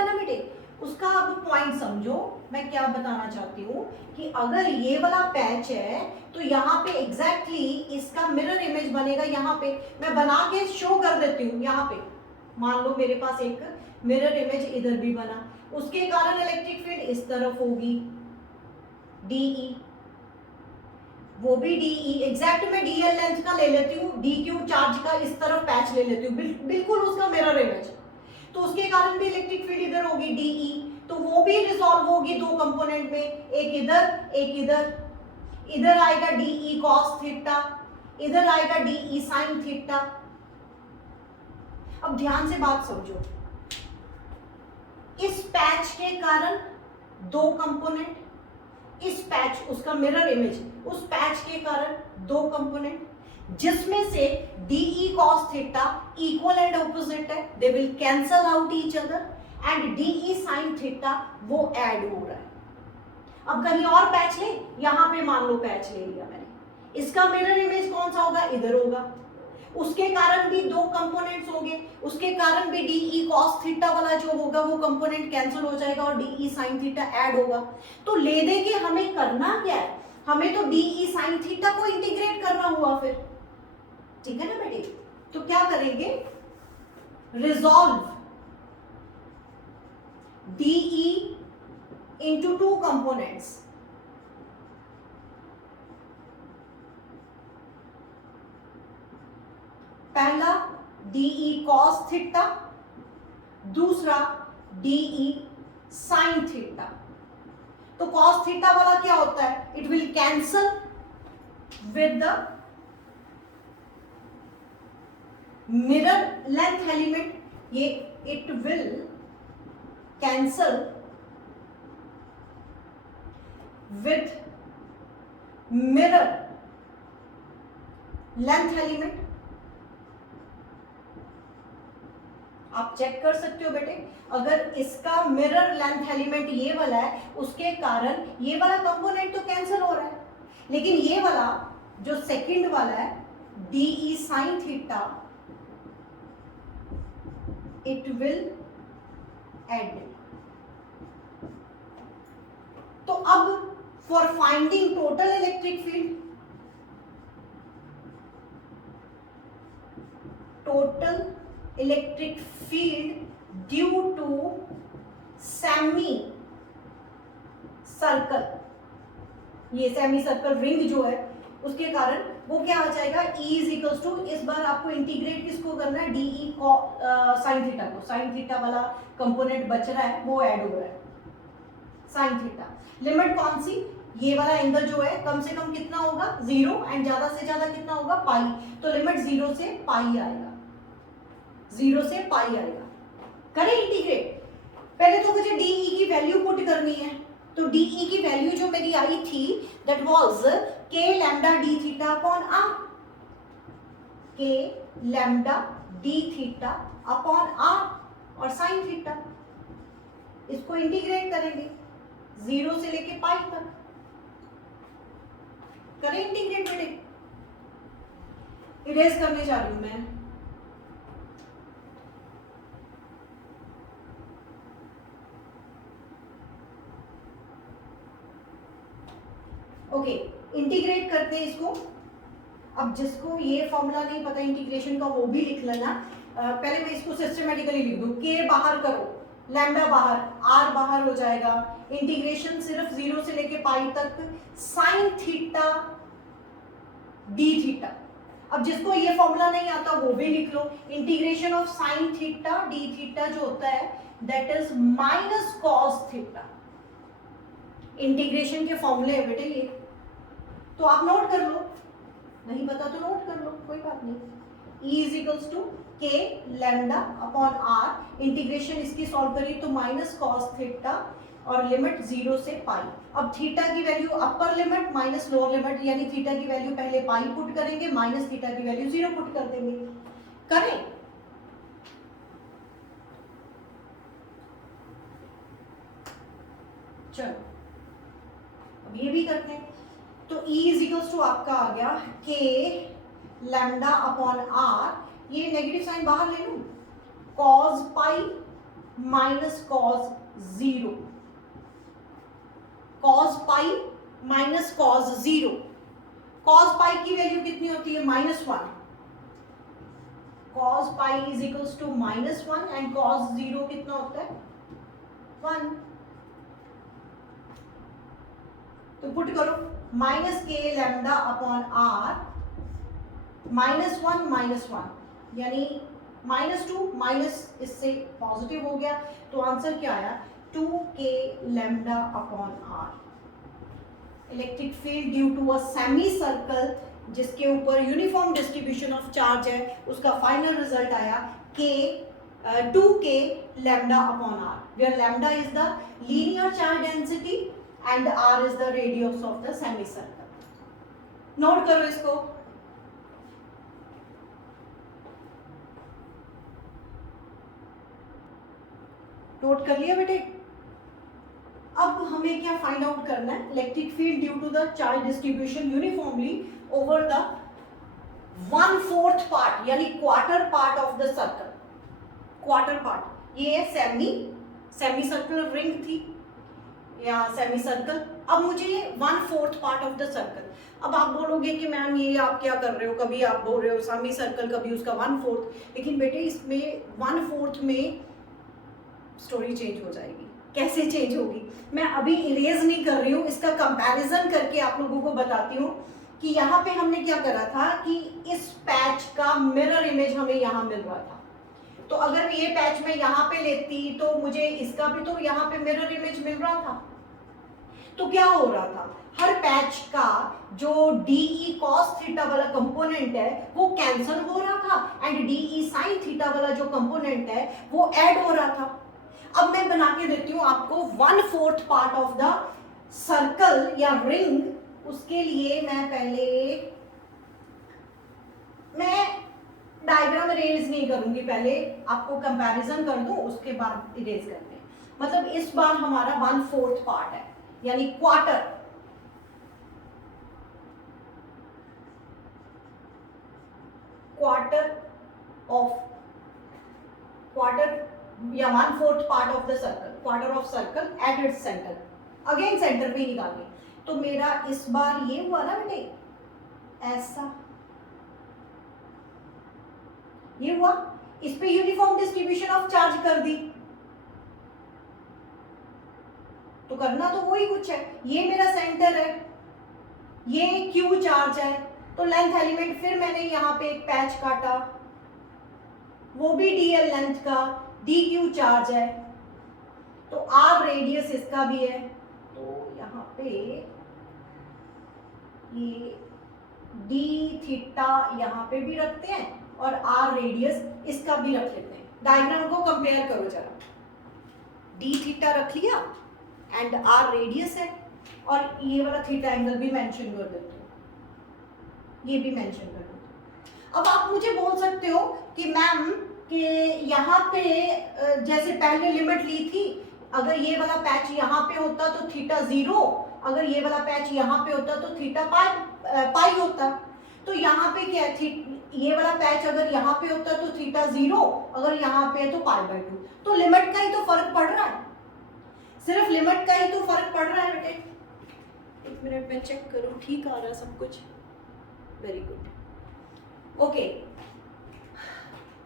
ना बेटे। उसका अब पॉइंट समझो, मैं क्या बताना चाहती हूँ कि अगर ये वाला पैच है तो यहाँ पे एग्जैक्टली इसका मिरर इमेज बनेगा। यहाँ पे मैं बना के शो कर देती हूँ। यहाँ पे मान लो मेरे पास एक मिरर इमेज इधर भी बना, उसके कारण इलेक्ट्रिक फील्ड इस तरफ होगी DE, वो भी DE एग्जैक्ट मैं DL लेंथ का ले लेती हूँ, DQ चार्ज का इस तरफ पैच ले लेती हूँ, बिल्कुल उसका मिरर इमेज। तो उसके कारण भी इलेक्ट्रिक फील्ड इधर होगी DE, तो वो भी रिजॉल्व होगी दो कंपोनेंट में, एक इधर एक इधर। इधर आएगा DE cos थीटा, इधर आएगा DE sin थीटा। अब ध्यान से बात समझो, इस पैच के कारण दो कंपोनेंट, इस पैच उसका मिरर इमेज, उस पैच के कारण दो कंपोनेंट, जिसमें से DE cos theta equal and opposite है, they will cancel out each other, and DE sin theta वो ऐड हो रहा है। अब कहीं और पैच ले, यहां पे मान लो पैच ले लिया मैंने, इसका मिरर इमेज कौन सा होगा, इधर होगा, उसके कारण भी दो कंपोनेंट्स होंगे, उसके कारण भी DE cos थीटा वाला जो होगा वो कंपोनेंट कैंसिल हो जाएगा और DE sin थीटा ऐड होगा। तो ले दे के हमें करना क्या है, हमें तो DE sin थीटा को इंटीग्रेट करना हुआ फिर, ठीक है ना बेटे। तो क्या करेंगे, resolve DE into two components, पहला DE cos थीटा, दूसरा DE sin थीटा। तो cos थीटा वाला क्या होता है, it will cancel with the mirror length element, ये it will cancel with mirror length element. आप चेक कर सकते हो बेटे, अगर इसका मिरर लेंथ एलिमेंट ये वाला है, उसके कारण ये वाला कंपोनेंट तो कैंसिल हो रहा है, लेकिन ये वाला जो सेकंड वाला है DE sin theta, it will add. तो अब for finding total electric field, total electric field due to semi circle, ये सेमी सर्कल रिंग जो है उसके कारण वो क्या आ जाएगा, E इज इक्वल्स टू, इस बार आपको इंटीग्रेट किसको करना है, DE sin थीटा को, sin थीटा वाला कंपोनेंट बच रहा है वो ऐड हो रहा है sin थीटा। लिमिट कौन सी, ये वाला एंगल जो है कम से कम कितना होगा 0 एंड ज्यादा से ज्यादा कितना होगा पाई, तो लिमिट 0 से पाई आएगा, 0 से पाई आएगा। करें इंटीग्रेट, पहले तो मुझे DE की वैल्यू पुट करनी है, तो DE की वैल्यू जो मेरी आई थी that was k lambda d theta upon r, k lambda d theta upon r और sin थीटा, इसको इंटीग्रेट करेंगे 0 से लेके पाई तक। करें इंटीग्रेट बेटे, इरेज करने जा रही हूं मैं। ओके, इंटीग्रेट करते हैं इसको। अब जिसको ये फॉर्मूला नहीं पता इंटीग्रेशन का वो भी लिख लेना। पहले मैं इसको सिस्टमेटिकली लिख दूं, k बाहर करो, लैम्डा बाहर, r बाहर हो जाएगा, इंटीग्रेशन सिर्फ 0 से लेके पाई तक sin थीटा d थीटा। अब जिसको ये फॉर्मूला नहीं आता वो भी लिख लो, integration of sin theta d theta जो होता है that is minus cos theta. Integration के फॉर्मूले है बेटे ये, तो आप नोट कर लो, नहीं पता तो नोट कर लो, कोई बात नहीं। E is equals to k lambda upon r, integration इसकी सॉल्व करी तो माइनस cos थीटा और लिमिट 0 से पाई। अब थीटा की value upper limit minus lower limit, यानी थीटा की वैल्यू पहले पाई पुट करेंगे, माइनस थीटा की वैल्यू 0 पुट कर देंगे। करें, चलो अब ये भी करते हैं। तो E इज इक्वल्स टू आपका आ गया K लैम्डा अपॉन R, ये नेगेटिव साइन बाहर ले लूं, cos pi minus cos 0, cos pi minus cos 0। cos pi की वैल्यू कितनी होती है? -1। cos pi is equals to -1 and cos 0 कितना होता है? 1। तो पुट करो -k लैम्डा अपॉन r, -1 यानी -2 माइनस इससे पॉजिटिव हो गया, तो आंसर क्या आया? 2k lambda upon r। Electric field due to a semi circle जिसके ऊपर यूनिफॉर्म डिस्ट्रीब्यूशन ऑफ चार्ज है, उसका फाइनल रिजल्ट आया k 2k lambda upon r, where lambda is the linear charge density and r is the radius of the semicircle. Note करो इसको। नोट कर लिया बेटे? अब हमें क्या फाइंड आउट करना है? Electric field due to the charge distribution uniformly over the 1/4 part यानी quarter part of the circle. Quarter part ये है सेमी सर्कुलर रिंग थी या सेमी सर्कल। अब मुझे 1/4 पार्ट ऑफ द सर्कल। अब आप बोलोगे कि मैम ये आप क्या कर रहे हो, कभी आप बोल रहे हो सेमी सर्कल, कभी उसका 1/4, लेकिन बेटे इसमें 1/4 में स्टोरी चेंज हो जाएगी। कैसे चेंज होगी? मैं अभी इरेज नहीं कर रही हूँ, इसका कंपैरिजन करके आप लोगों को बताती हूँ कि यहाँ पे हमने क्या करा था कि इस पैच का मिरर इमेज हमें यहाँ मिल रहा था। तो अगर ये पैच मैं यहाँ पे लेती तो मुझे इसका भी तो यहाँ पे मिरर इमेज मिल रहा था। तो क्या हो रहा था? हर पैच का जो DE cos थीटा वाला कंपोनेंट है वो कैंसिल हो रहा था एंड DE sin थीटा वाला जो कंपोनेंट है वो ऐड हो रहा था। अब मैं बना के देती हूँ आपको 1/4 पार्ट ऑफ द सर्कल या रिंग। उसके लिए मैं पहले डायग्राम इरेज नहीं करूंगी, पहले आपको कंपैरिजन कर दूं उसके बाद इरेज करते हैं। मतलब इस बार हमारा 1/4 पार्ट है यानी क्वार्टर या 1/4 part of the circle, quarter of circle at its centre. Again centre पे निकालनी। तो मेरा इस बार ये हुआ ना बेटे, ऐसा ये हुआ, इस पे यूनिफॉर्म डिस्ट्रीब्यूशन ऑफ चार्ज कर दी। तो करना तो वही कुछ है। ये मेरा सेंटर है, ये Q चार्ज है, तो लेंथ एलिमेंट फिर मैंने यहाँ पे एक पैच काटा, वो भी dl लेंथ का, dq चार्ज है, तो r रेडियस इसका भी है। तो यहाँ पे ये d थीटा यहाँ पे भी रखते हैं और r रेडियस इसका भी रख लेते हैं। डायग्राम को कंपेयर करो जरा। d थीटा रख लिया एंड r रेडियस है, और ये वाला थीटा एंगल भी मेंशन कर देते हो, ये भी मेंशन कर देते हो। अब आप मुझे बोल सकते हो कि मैम कि यहाँ पे जैसे पहले लिमिट ली थी, अगर ये वाला पैच यहाँ पे होता तो थीटा 0, अगर ये वाला पैच यहाँ पे होता तो थीटा पाई होता। तो यहाँ पे क्या है, ये वाला पैच अगर यहाँ पे होता तो थीटा 0, अगर यहाँ पे है तो π/2। तो लिमिट का ही तो फर्क पड़ रहा है, सिर्फ लिमिट का ही तो फर्क पड़ रहा है बेटे। एक मिनट में चेक करूँ, ठीक आ रहा है सब कुछ, वेरी गुड, ओके।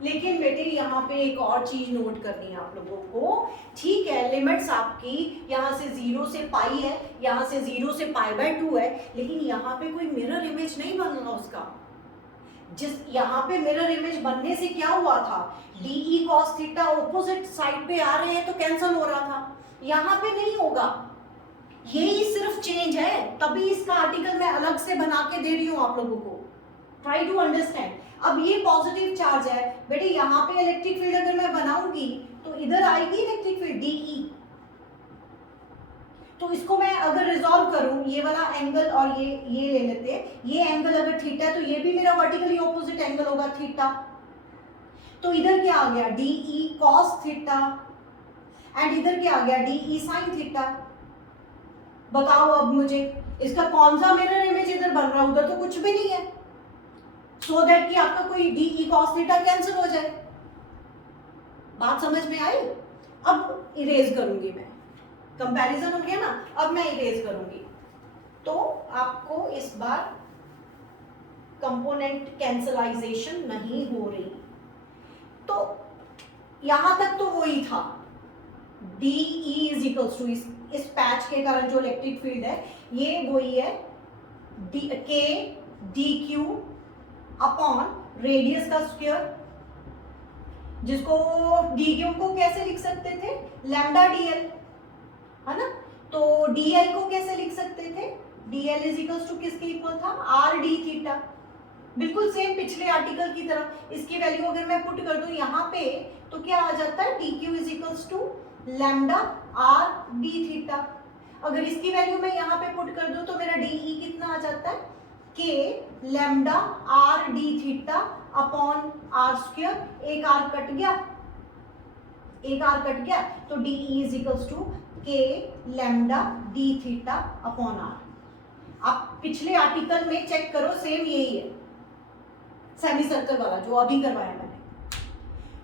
लेकिन बेटे यहाँ पे एक और चीज नोट करनी है आप लोगों को। ठीक है, लिमिट्स आपकी यहाँ से 0 से पाई है, यहाँ से 0 से π/2 है, लेकिन यहाँ पे कोई मिरर इमेज नहीं बन रहा उसका। जिस यहाँ पे मिरर इमेज बनने से क्या हुआ था, DE cos theta opposite side पे आ रहे हैं तो कैंसिल हो रहा था, यहाँ पे नहीं होगा। यही सिर्फ चेंज है, तभी इसका आर्टिकल मैं अलग से बना के दे रही हूँ आप लोगों को। Try to understand. अब ये पॉजिटिव चार्ज है बेटे, यहाँ पे इलेक्ट्रिक फील्ड अगर मैं बनाऊंगी तो इधर आएगी इलेक्ट्रिक फील्ड DE। तो इसको मैं अगर रिजॉल्व करूं, ये वाला एंगल और ये ले लेते हैं, ये एंगल अगर थीटा है तो ये भी मेरा वर्टिकली ऑपोजिट एंगल होगा थीटा। तो इधर क्या आ गया, DE cos थीटा, एंड इधर क्या आ गया, DE sin थीटा। बताओ अब मुझे इसका कौन सा मिरर इमेज इधर बन रहा है, उधर तो कुछ भी नहीं है, सो दैट कि आपका कोई D E cos theta cancel हो जाए। बात समझ में आई? अब इरेज करूंगी मैं, कंपैरिजन हो गया ना, अब मैं इरेज करूंगी तो आपको इस बार कंपोनेंट कैंसलाइजेशन नहीं हो रही। तो यहां तक तो वही था, D E is equals to, इस पैच के कारण जो इलेक्ट्रिक फील्ड है ये वही है, के डी क्यू अपॉन रेडियस का स्क्वायर, जिसको डी क्यू को कैसे लिख सकते थे, लैम्डा डीएल, है ना। तो डीएल को कैसे लिख सकते थे, डीएल इज इक्वल्स टू किसके इक्वल था, आर डी थीटा, बिल्कुल सेम पिछले आर्टिकल की तरह। इसकी वैल्यू अगर मैं पुट कर दूं यहाँ पे तो क्या आ जाता है, D Q is equals to lambda R D theta. अगर इसकी वैल्यू मैं यहाँ पे पुट कर दूं तो मेरा डी ई कितना आ जाता है, k lambda R D theta upon r square, एक आर कट गया, एक आर कट गया, तो d E is equals to के lambda D theta upon r. आप पिछले आर्टिकल में चेक करो, सेम यही है, सेमी सर्कल वाला जो अभी करवाया मैंने।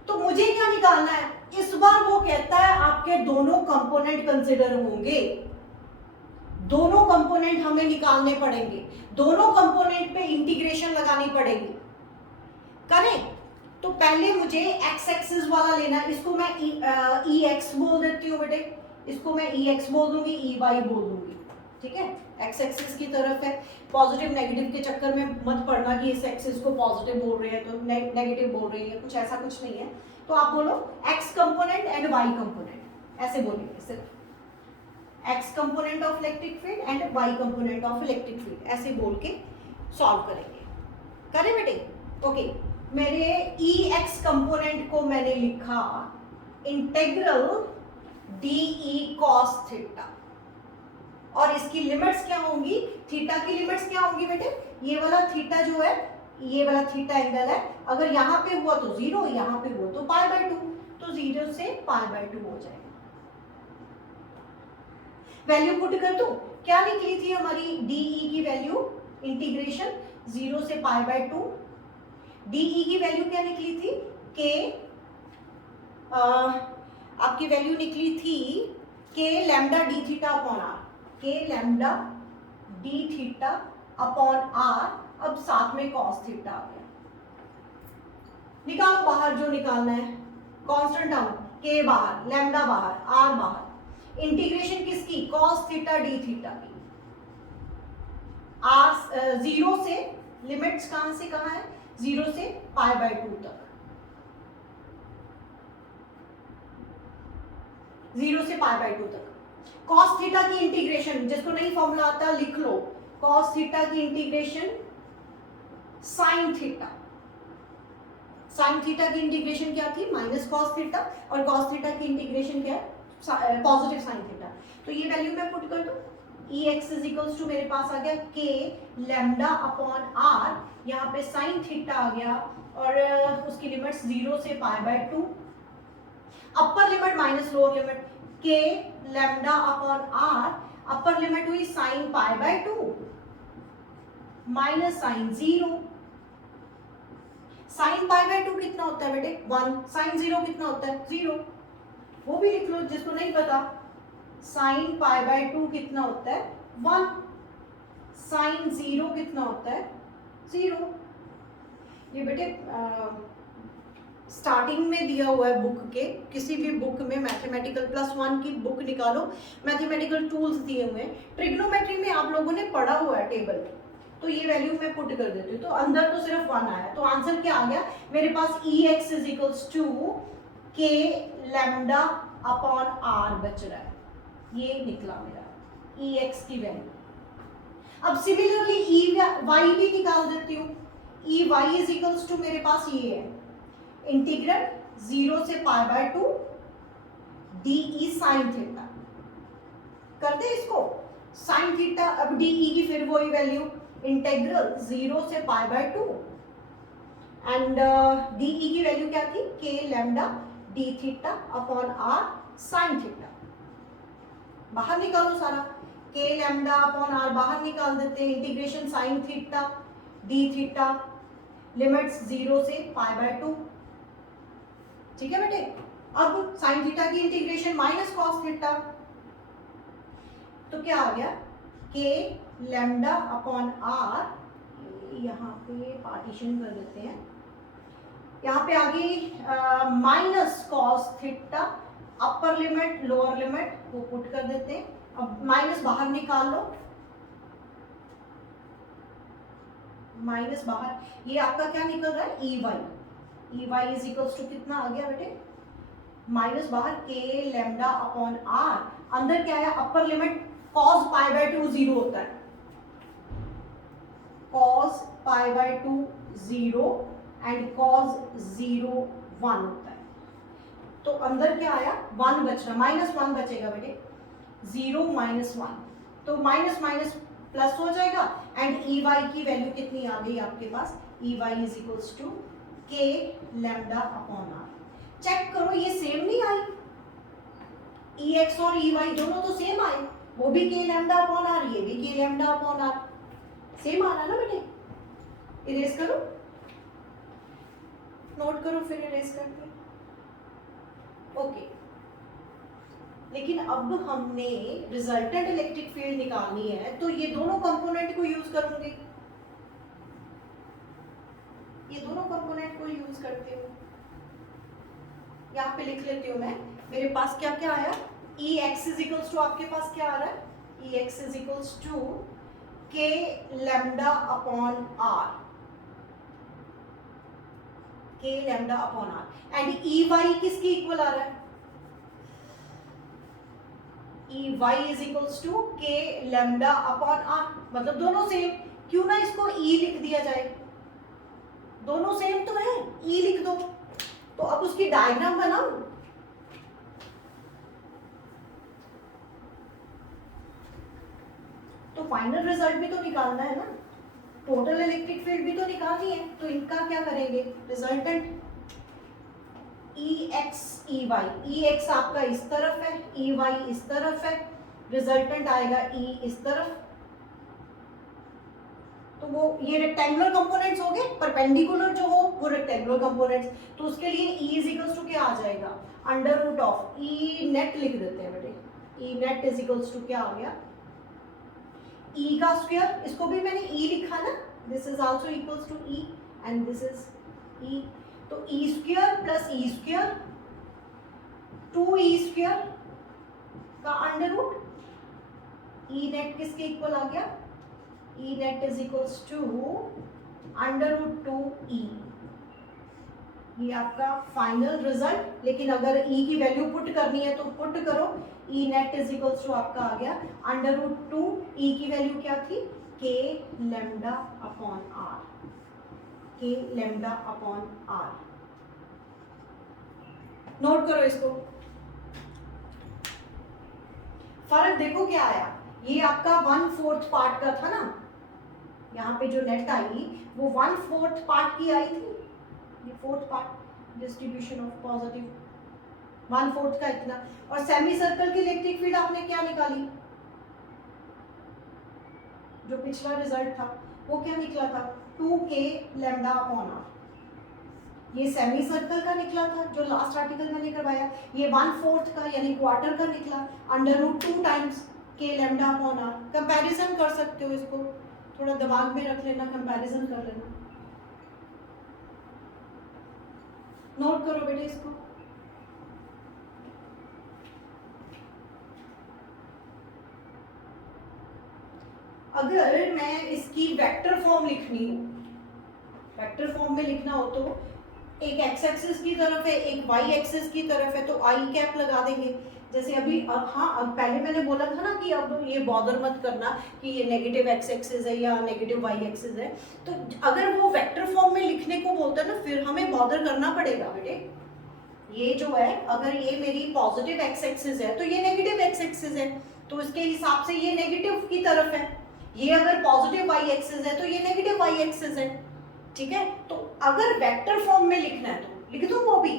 तो मुझे क्या निकालना है इस बार, वो कहता है आपके दोनों कंपोनेंट कंसिडर होंगे, दोनों कंपोनेंट हमें निकालने पड़ेंगे, दोनों कंपोनेंट पे इंटीग्रेशन लगानी पड़ेगी, करें। तो पहले मुझे एक्स एक्सिस वाला लेना है, इसको मैं ई एक्स बोल देती हूँ बेटे, इसको मैं ई एक्स बोल दूंगी, ई वाई बोल दूंगी, ठीक है। एक्स एक्सिस की तरफ है, पॉजिटिव नेगेटिव के चक्कर में मत पड़ना कि इस एक्सिस को पॉजिटिव बोल रहे हैं तो नेगेटिव बोल रही है, कुछ ऐसा कुछ नहीं है। तो आप बोलो X component and Y component, ऐसे बोलेंगे सिर्फ, X component of electric field and Y component of electric field, ऐसे बोल के सॉल्व करेंगे, करें बेटे। ओके, मेरे ई एक्स कंपोनेंट को मैंने लिखा integral D E cos theta, और इसकी लिमिट्स क्या होंगी, थीटा की लिमिट्स क्या होंगी बेटे, ये वाला थीटा जो है, ये वाला थीटा एंगल है, अगर यहाँ पे हुआ तो 0, यहाँ पे हुआ तो पाई बाय 2, तो 0 से पाई बाय 2 हो जाएगा। वैल्यू पुट कर दो, क्या निकली थी हमारी डीई की वैल्यू, इंटीग्रेशन 0 से पाई बाय 2, डीई की वैल्यू क्या निकली थी, के आपकी वैल्यू निकली थी के lambda D theta upon are, के lambda D theta upon r, अब साथ में कॉस थीटा आ गया, निकालो बाहर जो निकालना है, कांस्टेंट टर्म के बाहर, लैम्डा बाहर, आर बाहर, इंटीग्रेशन किसकी, कॉस थीटा डी थीटा की, आर 0 से, लिमिट्स कहां से कहां है, 0 से पाई बाय 2 तक, 0 से पाई बाय 2 तक। कॉस थीटा की इंटीग्रेशन, जिसको नहीं फॉर्मूला आता लिख लो, कॉस थीटा की integration sine theta, sine theta की इंटीग्रेशन क्या थी, माइनस कॉस थीटा, और कॉस थीटा की इंटीग्रेशन क्या है, पॉजिटिव साइन थीटा। तो ये वैल्यू मैं पुट कर दूं, ई एक्स इज इक्वल्स टू मेरे पास आ गया के लैम्डा अपॉन आर, यहाँ पे साइन थीटा आ गया, और उसकी लिमिट्स 0 से pi by 2, upper limit minus lower limit, k lambda upon r, upper limit हुई sine pi by 2 minus sine 0, sine pi by 2 कितना होता है बेटे 1, साइन 0 कितना होता है 0, वो भी लिख लो जिसको नहीं पता, साइन पाई बाय 2 कितना होता है 1, साइन 0 कितना होता है 0। ये बेटे स्टार्टिंग में दिया हुआ है बुक के, किसी भी बुक में मैथमेटिकल +1 की बुक निकालो, मैथमेटिकल टूल्स दिए हुए हैं, ट्रिग्नोमेट्री में आप लोगों ने पढ़ा हुआ है टेबल, तो ये वैल्यू मैं पुट कर देती हूँ, तो अंदर तो सिर्फ 1 आया, तो आंसर क्या आ गया मेरे पास, E X is equals to के लैम्डा अपॉन आर बच रहा है, ये निकला मेरा ई एक्स की वैल्यू। अब सिमिलरली ई वाई भी निकाल देती हूँ, E Y is equals to मेरे पास ये है इंटीग्रल 0 से pi by 2 D E sine theta, करते इसको साइन थीटा, अब डी ई की फिर वही वैल्यू इंटीग्रल 0 से pi by 2 and D E की वैल्यू क्या थी, के lambda D theta upon R sine theta, बाहर निकालो सारा, के लैम्डा अपॉन आर बाहर निकाल देते हैं, integration sine theta D theta, limits 0 से π/2। ठीक है बेटे, अब साइन थीटा की इंटीग्रेशन माइनस कॉस थीटा, तो क्या आ गया के लैम्डा अपॉन आर, यहाँ पे पार्टीशन कर देते हैं, यहाँ पे आ गई minus cos theta, upper limit lower limit वो पुट कर देते हैं। अब माइनस बाहर निकाल लो, माइनस बाहर, ये आपका क्या निकल रहा है E Y is equals to कितना आ गया बेटे, माइनस बाहर के लैम्डा अपॉन आर, अंदर क्या है अपर लिमिट cos π/2 0 होता है, cos π/2 0 एंड cos 0 1 होता है, तो अंदर क्या आया 1 बच रहा, -1 बचेगा बेटे, 0 -1, तो माइनस माइनस प्लस हो जाएगा एंड ई वाई की वैल्यू कितनी आ गई आपके पास, e Y is equals to के लैम्डा अपॉन आर। चेक करो ये सेम नहीं आई, ई एक्स और ई वाई दोनों तो सेम आए, वो भी के लैम्डा अपॉन आर, ये भी के लैम्डा अपॉन आर, सेम आ रहा ना बेटे। इरेज करो, नोट करो फिर इरेज करके, ओके। लेकिन अब हमने रिजल्टेंट इलेक्ट्रिक फील्ड निकालनी है, तो ये दोनों कंपोनेंट को यूज करूंगी, ये दोनों कंपोनेंट को यूज करते हो, यहाँ पे लिख लेती हूँ मैं, मेरे पास क्या क्या आया, E X is equals to, आपके पास क्या आ रहा है, E X is equals to के लैम्डा अपॉन आर, के lambda upon R, and E Y किसकी इक्वल आ रहा है, E Y is equals to के लैम्डा अपॉन आर, मतलब दोनों सेम, क्यों ना इसको ई लिख दिया जाए, दोनों सेम तो है, ई लिख दो। तो अब उसकी डायग्राम बनाओ, तो फाइनल रिजल्ट भी तो निकालना है ना, टोटल इलेक्ट्रिक फील्ड भी तो निकालनी है, तो इनका क्या करेंगे, resultant E x E Y, ई एक्स आपका इस तरफ है, ई वाई इस तरफ है, रिजल्टेंट आएगा ई इस तरफ, तो वो ये रेक्टेंगुलर कंपोनेंट्स हो गए, परपेंडिकुलर जो हो वो रेक्टेंगुलर कंपोनेंट्स, तो उसके लिए ई इज इक्वल्स टू क्या आ जाएगा, under root of E net लिख देते हैं बेटे, E net is equals to क्या आ गया, ई का स्क्वायर, इसको भी मैंने ई लिखा ना, this is also equals to E and this is E, तो E square plus E square 2e square का अंडर रूट, ई नेट किसके इक्वल आ गया, E net is equals to under root 2e, ये आपका फाइनल रिजल्ट। लेकिन अगर ई की वैल्यू पुट करनी है तो पुट करो, ई नेट इज इक्वल्स टू आपका आ गया अंडर रूट 2, ई की वैल्यू क्या थी, के लैम्डा अपॉन आर, के लैम्डा अपॉन आर, नोट करो इसको। फर्क देखो क्या आया, ये आपका 1/4 पार्ट का था ना, यहाँ पे जो नेट आई वो 1/4 पार्ट की आई थी, ये 4th part distribution of positive 1/4 का इतना, और सेमी सर्कल की इलेक्ट्रिक फील्ड आपने क्या निकाली, जो पिछला रिजल्ट था वो क्या निकला था, 2k लैम्डा अपॉन आर, ये सेमी सर्कल का निकला था जो लास्ट आर्टिकल मैंने करवाया, ये 1/4 का यानी क्वार्टर का निकला, अंडर रूट 2 टाइम्स के लैम्डा अपॉन आर। कंपैरिजन कर सकते हो, इसको थोड़ा दिमाग में रख लेना, कंपैरिजन कर लेना, नोट करो बेटे इसको। अगर मैं इसकी वेक्टर फॉर्म लिखनी हो, वेक्टर फॉर्म में लिखना हो तो एक एक्स एक्सिस की तरफ है, एक वाई एक्सिस की तरफ है, तो आई कैप लगा देंगे। जैसे अभी हाँ पहले मैंने बोला था ना कि अब ये बॉदर मत करना कि ये नेगेटिव एक्स एक्सिस है या नेगेटिव वाई एक्सिस है, तो अगर वो वेक्टर फॉर्म में लिखने को बोलता है ना फिर हमें बॉदर करना पड़ेगा बेटे। ये जो है अगर ये मेरी पॉजिटिव एक्स एक्सिस है तो ये नेगेटिव एक्स एक्सिस है, तो इसके हिसाब से ये नेगेटिव की तरफ है, ये अगर पॉजिटिव वाई एक्सिस है तो ये नेगेटिव वाई एक्सिस है, ठीक है। तो अगर वेक्टर फॉर्म में लिखना है तो लिख दूं वो भी,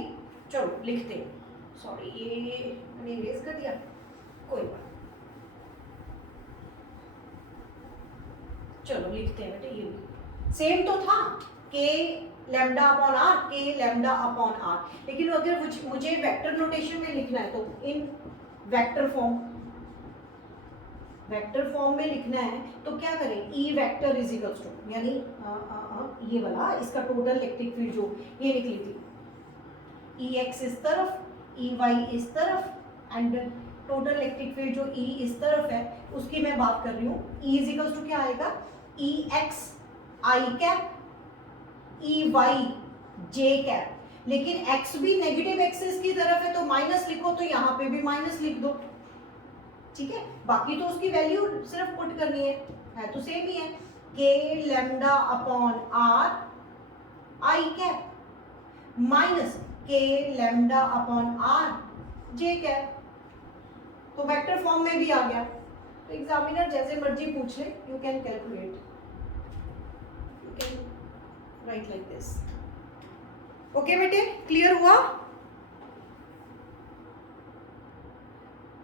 चलो लिखते हैं, सॉरी ये मैंने इरेज कर दिया, कोई बात। चलो लिखते हैं बेटे, ये भी सेम तो था, के लैम्डा अपॉन आर, के लैम्डा अपॉन आर, लेकिन अगर मुझे वेक्टर नोटेशन में लिखना है तो इन वेक्टर फॉर्म में लिखना है तो क्या करें, E vector is equals to, यानी ये वाला इसका टोटल इलेक्ट्रिक फील्ड जो ये निकली थी, ई एक्स इस तरफ, ई वाई इस तरफ, एंड टोटल इलेक्ट्रिक फील्ड जो ई इस तरफ है उसकी मैं बात कर रही हूँ। ई इज इक्वल्स टू क्या आएगा, ई एक्स आई कैप, ई वाई जे कैप, लेकिन x भी नेगेटिव एक्सिस की तरफ है तो माइनस लिखो, तो यहाँ पे भी माइनस लिख दो, ठीक है। बाकी तो उसकी वैल्यू सिर्फ पुट करनी है तो सेम ही है, k lambda upon r i cap minus k lambda upon r j cap, तो वेक्टर फॉर्म में भी आ गया। तो एग्जामिनर जैसे मर्जी पूछ ले, you can calculate, you can write like this. Okay बेटे, क्लियर हुआ,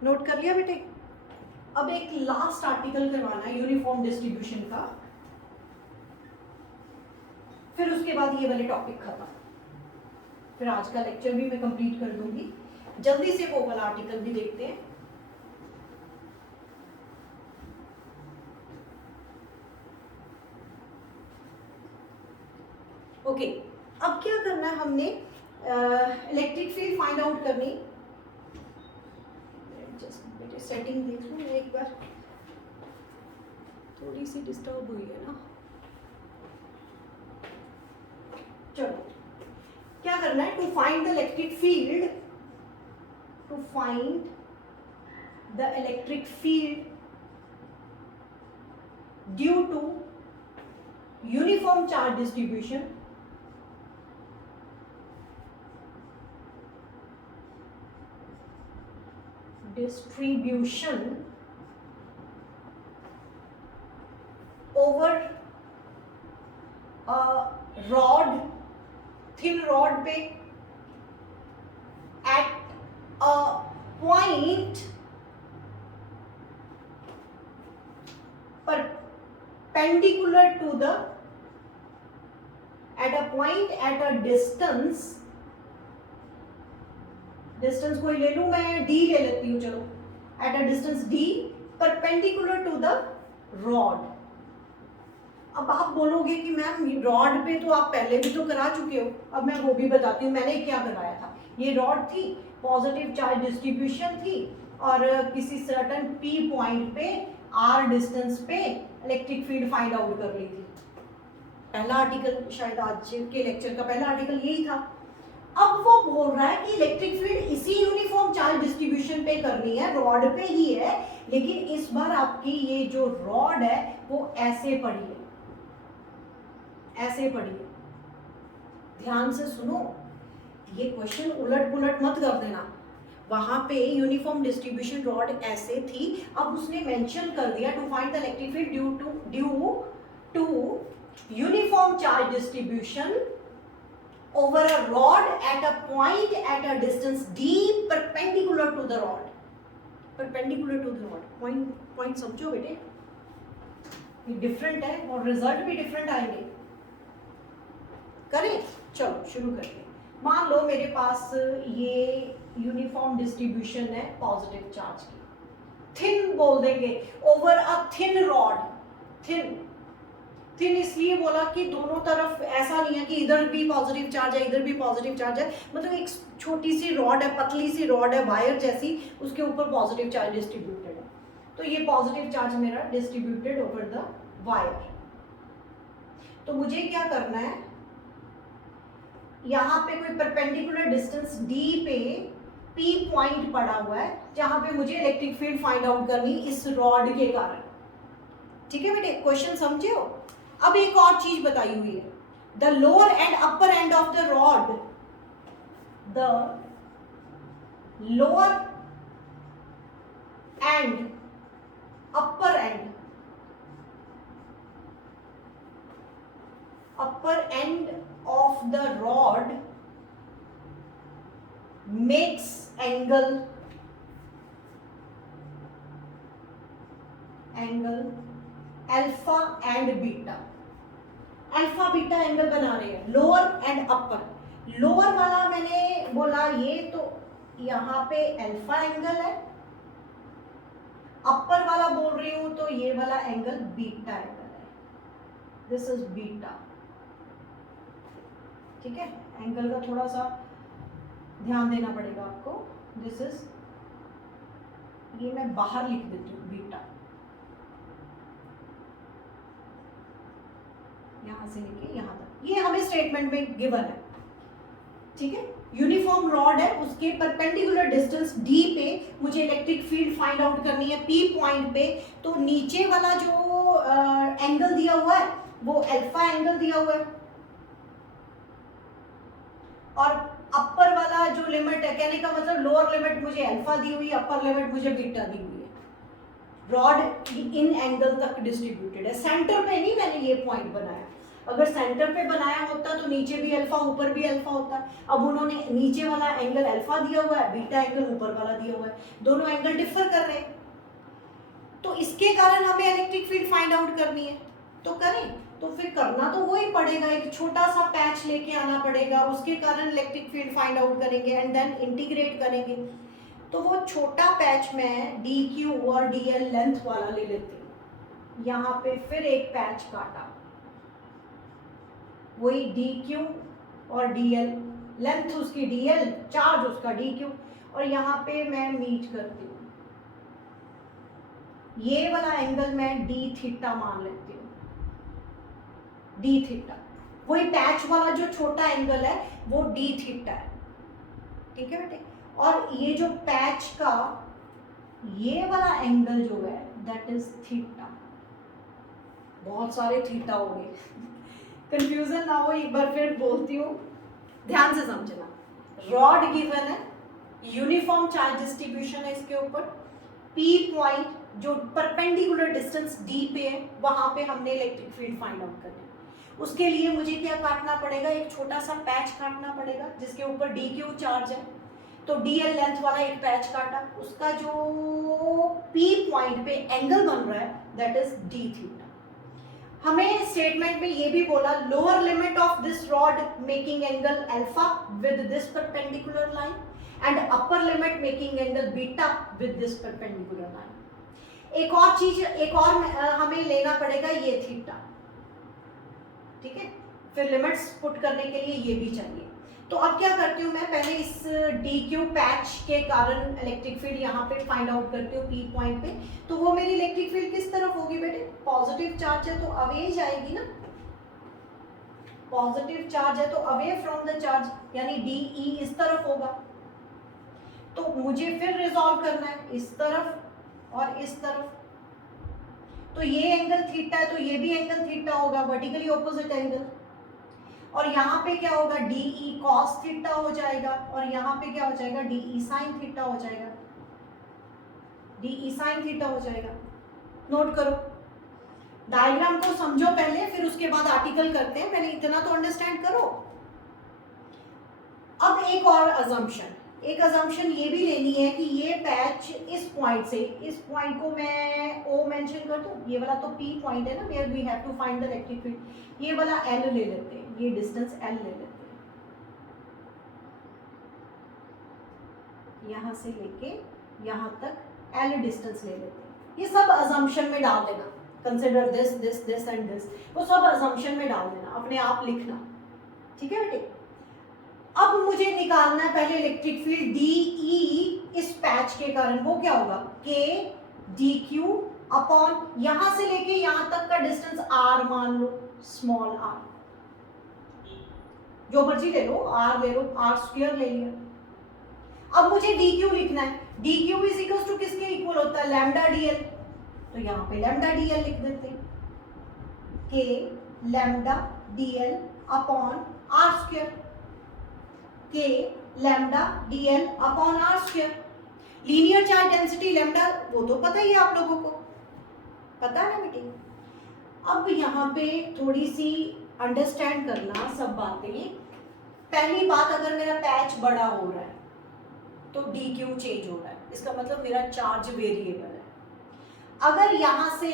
नोट कर लिया बेटे। अब एक लास्ट आर्टिकल करवाना है यूनिफॉर्म डिस्ट्रीब्यूशन का, फिर उसके बाद ये वाले टॉपिक खत्म, फिर आज का लेक्चर भी मैं कंप्लीट कर दूंगी। जल्दी से वो वाला आर्टिकल भी देखते हैं। ओके, अब क्या करना है हमने, इलेक्ट्रिक फील्ड फाइंड आउट करनी। जस्ट सेटिंग देख लूं एक बार, थोड़ी सी डिस्टर्ब हुई है ना। चलो क्या करना है, to find the electric field, to find the electric field due to uniform charge distribution over rod, thin rod पे at a point perpendicular to the, at a point at a distance कोई ले लूं मैं, d ले लेती हूं, चलो, at a distance d perpendicular to the rod। अब आप बोलोगे कि मैम रॉड पे तो आप पहले भी तो करा चुके हो, अब मैं वो भी बताती हूँ मैंने क्या कराया था। ये रॉड थी, पॉजिटिव चार्ज डिस्ट्रीब्यूशन थी, और किसी सर्टेन p पॉइंट पे r डिस्टेंस पे इलेक्ट्रिक फील्ड फाइंड आउट कर ली थी। पहला आर्टिकल, शायद आज के लेक्चर का पहला आर्टिकल यही था। अब वो बोल रहा है कि इलेक्ट्रिक फील्ड इसी यूनिफॉर्म चार्ज डिस्ट्रीब्यूशन पे करनी है, रॉड पे ही है, लेकिन इस बार आपकी ये जो रॉड है वो ऐसे पड़ी है, ऐसे पड़ी है। ध्यान से सुनो, ये क्वेश्चन उलट पुलट मत कर देना। वहां पे यूनिफॉर्म डिस्ट्रीब्यूशन रॉड ऐसे थी, अब उसने मेंशन कर दिया to find the electric field due to uniform charge distribution over a rod at a point at a distance d perpendicular to the rod, perpendicular to the rod। point समझो बेटे, ये डिफरेंट है और रिजल्ट भी डिफरेंट आएंगे। करें, चलो शुरू करते हैं। मान लो मेरे पास ये यूनिफॉर्म डिस्ट्रीब्यूशन है पॉजिटिव चार्ज की, थिन बोल देंगे, over a thin rod. Thin इसलिए बोला कि दोनों तरफ ऐसा नहीं है कि इधर भी पॉजिटिव चार्ज है इधर भी पॉजिटिव चार्ज है, मतलब एक छोटी सी रॉड है, पतली सी रॉड है वायर जैसी, उसके ऊपर पॉजिटिव चार्ज डिस्ट्रीब्यूटेड है। तो ये पॉजिटिव चार्ज मेरा डिस्ट्रीब्यूटेड ओवर द वायर। तो मुझे क्या करना है, यहाँ पे कोई परपेंडिकुलर डिस्टेंस d पे p पॉइंट पड़ा हुआ है जहां पे मुझे इलेक्ट्रिक फील्ड फाइंड आउट करनी इस रॉड के कारण। ठीक है बेटे, क्वेश्चन समझे हो। अब एक और चीज बताई हुई है, the lower and upper end of the rod, the lower and upper end of the rod makes angle alpha and beta, alpha beta angle बना रहे हैं, लोअर एंड अपर। लोअर वाला मैंने बोला ये तो यहाँ पे अल्फा एंगल है, अपर वाला बोल रही हूं तो ये वाला एंगल बीटा एंगल है, दिस इज बीटा। ठीक है, एंगल का थोड़ा सा ध्यान देना पड़ेगा आपको। दिस इज, ये मैं बाहर लिख देती हूँ बीटा, यहां से लेके यहां तक, ये हमें स्टेटमेंट में गिवन है। ठीक है, यूनिफॉर्म रॉड है, उसके परपेंडिकुलर डिस्टेंस डी पे मुझे इलेक्ट्रिक फील्ड फाइंड आउट करनी है पी पॉइंट पे। तो नीचे वाला जो एंगल दिया हुआ है वो अल्फा एंगल दिया हुआ है, और अपर वाला जो लिमिट है, कहने का मतलब लोअर लिमिट मुझे अल्फा दी हुई है, अपर लिमिट मुझे बीटा दी हुई है। रॉड इन एंगल तक डिस्ट्रीब्यूटेड है, सेंटर पे नहीं मैंने ये पॉइंट बनाया। अगर सेंटर पे बनाया होता तो नीचे भी अल्फा ऊपर भी अल्फा होता। अब उन्होंने नीचे वाला एंगल अल्फा दिया हुआ है, बीटा एंगल ऊपर वाला दिया हुआ है, दोनों एंगल डिफर कर रहे हैं, तो इसके कारण हमें इलेक्ट्रिक फील्ड फाइंड आउट करनी है। तो करें तो फिर करना तो वो ही पड़ेगा, एक छोटा सा पैच लेके आना पड़ेगा, उसके कारण इलेक्ट्रिक फील्ड फाइंड आउट करेंगे एंड देन इंटीग्रेट करेंगे। तो वो छोटा पैच में डी क्यू और डी एल लेंथ वाला ले लेती हूँ, यहाँ पे फिर एक पैच काटा, वही डी क्यू और डी एल, लेंथ उसकी डी एल, चार्ज उसका डी क्यू, और यहाँ पे मैं मीट करती हूँ, ये वाला एंगल मैं डी थीटा मान लेती हूँ, डी थीटा। वही पैच वाला जो छोटा एंगल है वो डी थीटा है। ठीक है बेटे, और ये जो पैच का ये वाला एंगल जो है दैट इज थीटा। बहुत सारे थीटा हो गए, कंफ्यूजन ना हो, एक बार फिर बोलती हूँ, ध्यान से समझना। रॉड गिवन है, यूनिफॉर्म चार्ज डिस्ट्रीब्यूशन है इसके ऊपर, पी पॉइंट जो परपेंडिकुलर डिस्टेंस डी पे है वहां पे हमने इलेक्ट्रिक फील्ड फाइंड आउट करना है। उसके लिए मुझे क्या काटना पड़ेगा, एक छोटा सा पैच काटना पड़ेगा जिसके ऊपर डी क्यू चार्ज है, तो डी एल लेंथ वाला एक पैच काटा, उसका जो पी पॉइंट पे एंगल बन रहा है दैट इज डी थीटा। हमें स्टेटमेंट में ये भी बोला, lower limit of this rod making angle alpha with this perpendicular line and upper limit making angle beta with this perpendicular line. एक और चीज, एक और हमें लेना पड़ेगा ये थीटा। ठीक है, फिर लिमिट्स पुट करने के लिए ये भी चाहिए। तो अब क्या करती हूँ मैं, पहले इस डी क्यू पैच के कारण इलेक्ट्रिक फील्ड यहाँ पे फाइंड आउट करती हूँ पी पॉइंट पे। तो वो मेरी इलेक्ट्रिक फील्ड किस तरफ होगी बेटे, पॉजिटिव चार्ज है तो अवे जाएगी ना, पॉजिटिव चार्ज है तो अवे फ्रॉम द चार्ज, यानी डी ई इस तरफ होगा। तो मुझे फिर रिजॉल्व करना है इस तरफ और इस तरफ, तो ये एंगल थीटा है तो ये भी एंगल थीटा होगा, वर्टिकली ऑपोजिट एंगल। और यहाँ पे क्या होगा, डी ई कॉस थीटा हो जाएगा, और यहाँ पे क्या हो जाएगा, डी ई साइन थीटा हो जाएगा, डी ई साइन थीटा हो जाएगा। नोट करो, डायग्राम को समझो पहले, फिर उसके बाद आर्टिकल करते हैं, पहले इतना तो अंडरस्टैंड करो। अब एक और अजम्पशन, एक अजम्पशन ये भी लेनी है कि ये पैच इस पॉइंट से, इस पॉइंट को मैं ओ मेंशन कर दूं, ये वाला तो पी पॉइंट है ना, where we have to find the electric field, ये वाला एल ले लेते हैं, ये डिस्टेंस एल ले लेते हैं, यहां से लेके यहां तक एल डिस्टेंस ले लेते हैं। ये सब अजम्पशन में डाल देना, consider this this this and this, वो सब अजम्पशन में डाल देना, अपने आप लिखना। ठीक है बेटे, अब मुझे निकालना है पहले इलेक्ट्रिक फील्ड डी ई इस पैच के कारण, वो क्या होगा, के डी क्यू अपॉन यहां से लेके यहां तक का डिस्टेंस आर मान लो, स्मॉल आर, जो मर्जी ले लो, आर ले लो, आर स्क्वायर ले लिया। अब मुझे डी क्यू लिखना है, D Q is equal to किसके इक्वल होता है, लैम्डा डी एल, तो यहाँ पे लैम्डा डी एल लिख देते हैं, k lambda d l upon r square, k lambda d l upon r square. Linear charge density lambda वो तो पता ही है आप लोगों को, पता है ना बेटे। अब यहाँ पे थोड़ी सी अंडरस्टैंड करना सब बातें। पहली बात, अगर मेरा पैच बड़ा हो रहा है तो डी क्यू चेंज हो रहा है, इसका मतलब मेरा चार्ज वेरिएबल है। अगर यहाँ से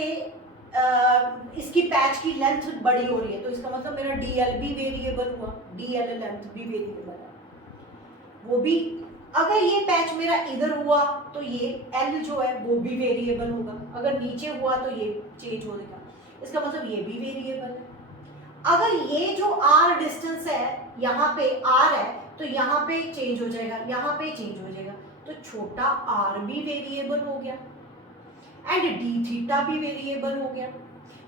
इसकी पैच की लेंथ बड़ी हो रही है, तो इसका मतलब मेरा DL भी वेरिएबल हुआ, DL लेंथ भी वेरिएबल है वो भी। अगर ये पैच मेरा इधर हुआ तो ये L जो है वो भी वेरिएबल होगा, अगर नीचे हुआ तो ये चेंज हो जाएगा, इसका मतलब ये भी वेरिएबल है। अगर ये जो R डिस्टेंस है यहाँ पे R है तो यहाँ पे चेंज हो जाएगा, यहाँ पे चेंज हो जाएगा, तो छोटा r भी वेरिएबल हो गया एंड d थीटा भी वेरिएबल हो गया।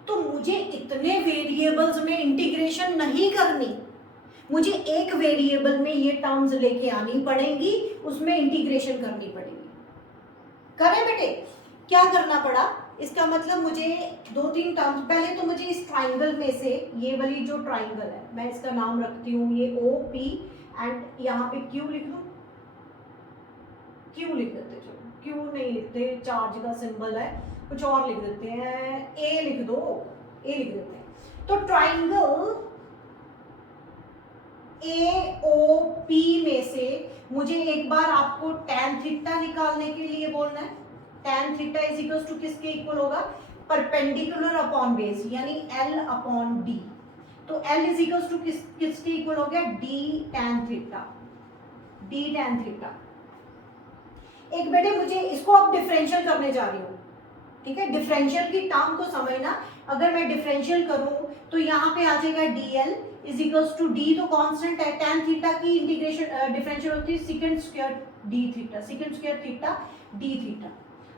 तो मुझे इतने वेरिएबल्स में इंटीग्रेशन नहीं करनी, मुझे एक वेरिएबल में ये टर्म्स लेके आनी पड़ेंगी, उसमें इंटीग्रेशन करनी पड़ेगी। करें बेटे, क्या करना पड़ा, इसका मतलब मुझे 2-3 टर्म्स, पहले तो मुझे इस ट्राइंगल में से ये वाली जो ट्राइंगल है मैं इसका नाम रखती हूँ ये OP एंड यहाँ पे Q लिख दूँ, Q लिख देते, चलो Q नहीं लिखते, चार्ज का सिंबल है, कुछ और लिख देते हैं, A लिख दो, A लिख देते हैं। तो ट्राइंगल AOP में से मुझे एक बार आपको tan थीटा निकालने के लिए बोलना है। tan theta is equal to किसके इक्वल होगा, परपेंडिकुलर अपॉन बेस यानी L अपॉन D। तो L इज इक्वल टू किसके इक्वल हो गया, D tan theta, D tan theta. एक बेटे मुझे इसको अब डिफरेंशियल करने जा रही हूँ, ठीक है, डिफरेंशियल की टर्म को समझना। अगर मैं डिफरेंशियल करूं तो यहाँ पे आ जाएगा DL is equals to D, तो कांस्टेंट है, tan थीटा की इंटीग्रेशन डिफरेंशियल होती है second square D theta, second square theta D theta.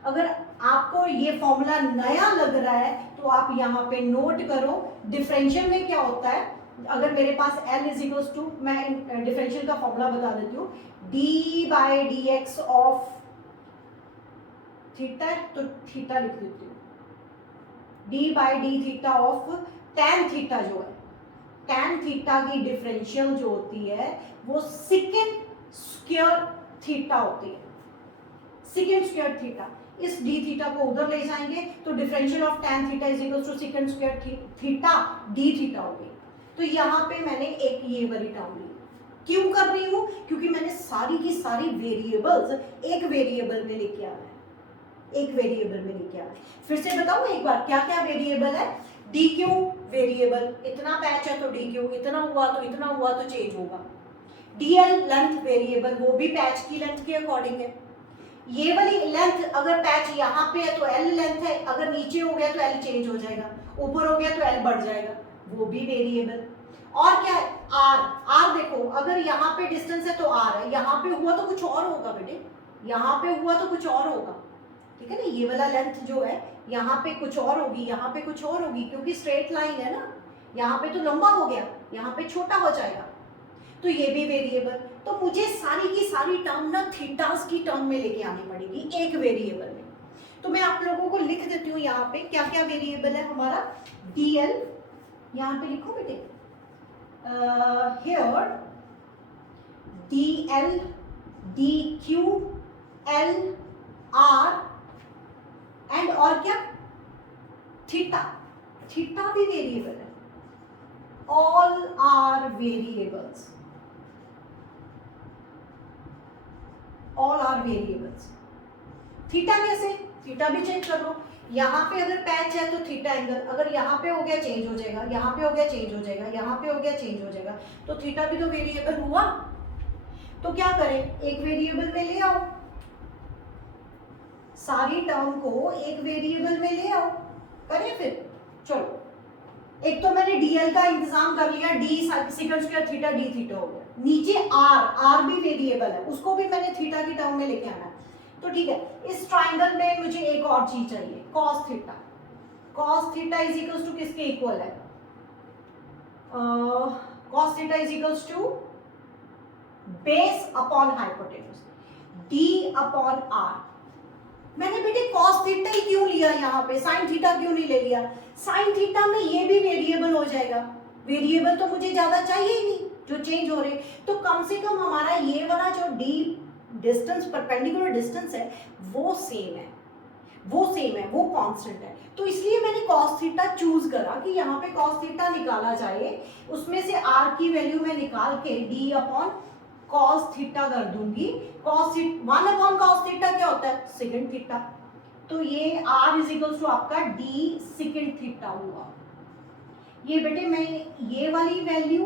अगर आपको ये फॉर्मूला नया लग रहा है तो आप यहाँ पे नोट करो, डिफरेंशियल में क्या होता है, अगर मेरे पास L इज इक्वल्स टू, मैं डिफरेंशियल का फॉर्मूला बता देती हूँ, D by dx of theta है तो थीटा लिख देती हूँ, D by D theta of tan theta जो है, tan थीटा की डिफरेंशियल जो होती है वो सेकंड स्क्वायर थीटा होती है, सेकंड स्क्वायर थीटा। इस d थीटा को उधर ले जाएंगे तो differential of tan theta is equal to second square theta d theta हो गई। तो यहाँ पे मैंने एक ये वाली टर्म ली, क्यों कर रही हूँ, क्योंकि मैंने सारी की सारी वेरिएबल्स एक वेरिएबल में लेके आना है, एक वेरिएबल में लेके आना है। फिर से बताऊं एक बार, क्या क्या वेरिएबल है, dq वेरिएबल, इतना पैच है तो dq, इतना हुआ तो इतना हुआ तो चेंज होगा। dl लेंथ वेरिएबल, वो भी पैच की लेंथ के अकॉर्डिंग है। ये वाली लेंथ अगर पैच यहाँ पे है तो L लेंथ है, अगर नीचे हो गया तो L चेंज हो जाएगा, ऊपर हो गया तो L बढ़ जाएगा, वो भी वेरिएबल। और क्या है, R देखो, अगर यहाँ पे डिस्टेंस है तो R है, यहाँ पे हुआ तो कुछ और होगा बेटे, यहाँ पे हुआ तो कुछ और होगा, ठीक है ना, ये वाला लेंथ जो है यहाँ पे कुछ और होगी, यहाँ पे कुछ और होगी, क्योंकि स्ट्रेट लाइन है ना, यहाँ पे तो लंबा हो गया, यहाँ पे छोटा हो जाएगा, तो ये भी वेरिएबल। तो मुझे सारी की सारी टर्म ना थीटास की टर्म में लेके आनी पड़ेगी एक वेरिएबल में। तो मैं आप लोगों को लिख देती हूँ यहाँ पे क्या क्या वेरिएबल है हमारा, DL यहाँ पे लिखो बेटे, here DL, DQ, L, R and और क्या, थीटा, थीटा भी वेरिएबल है, all are variables, all are variables. Theta कैसे, थीटा भी चेंज कर लो, यहाँ पे अगर पैच है तो थीटा एंगल, अगर यहाँ पे हो गया चेंज हो जाएगा, यहाँ पे हो गया चेंज हो जाएगा, यहाँ पे हो गया चेंज हो जाएगा, तो थीटा भी तो वेरिएबल हुआ। तो क्या करें, एक वेरिएबल में ले आओ, सारी टर्म को एक वेरिएबल में ले आओ, करें फिर, चलो। एक तो मैंने DL का इंतजाम कर लिया, D second square theta D theta हो गया, नीचे R भी वेरिएबल है, उसको भी मैंने थीटा की टर्म में लेके आना है। तो ठीक है, इस ट्राइंगल में मुझे एक और चीज चाहिए, cos theta, cos theta is equals to किसके इक्वल है, cos theta is equals to base upon hypotenuse, D upon R। मैंने बेटे cos थीटा ही क्यों लिया यहाँ पे, sin थीटा क्यों नहीं ले लिया, sin थीटा में ये भी वेरिएबल हो जाएगा, वेरिएबल तो मुझे ज्यादा चाहिए ही नहीं जो चेंज हो रहे, तो कम से कम हमारा ये वाला जो D डिस्टेंस, परपेंडिकुलर डिस्टेंस है वो सेम है, वो सेम है, वो कांस्टेंट है। तो इसलिए मैंने cos थीटा चूज करा कि यहाँ पे cos थीटा निकाला जाए, उसमें से R की वैल्यू मैं निकाल के D अपॉन cos थीटा कर दूंगी। cos 1 अपॉन cos थीटा क्या होता है, सेकंड थीटा, तो ये r इज इक्वल्स टू आपका d सेकेंड थीटा हुआ। ये बेटे मैं ये वाली वैल्यू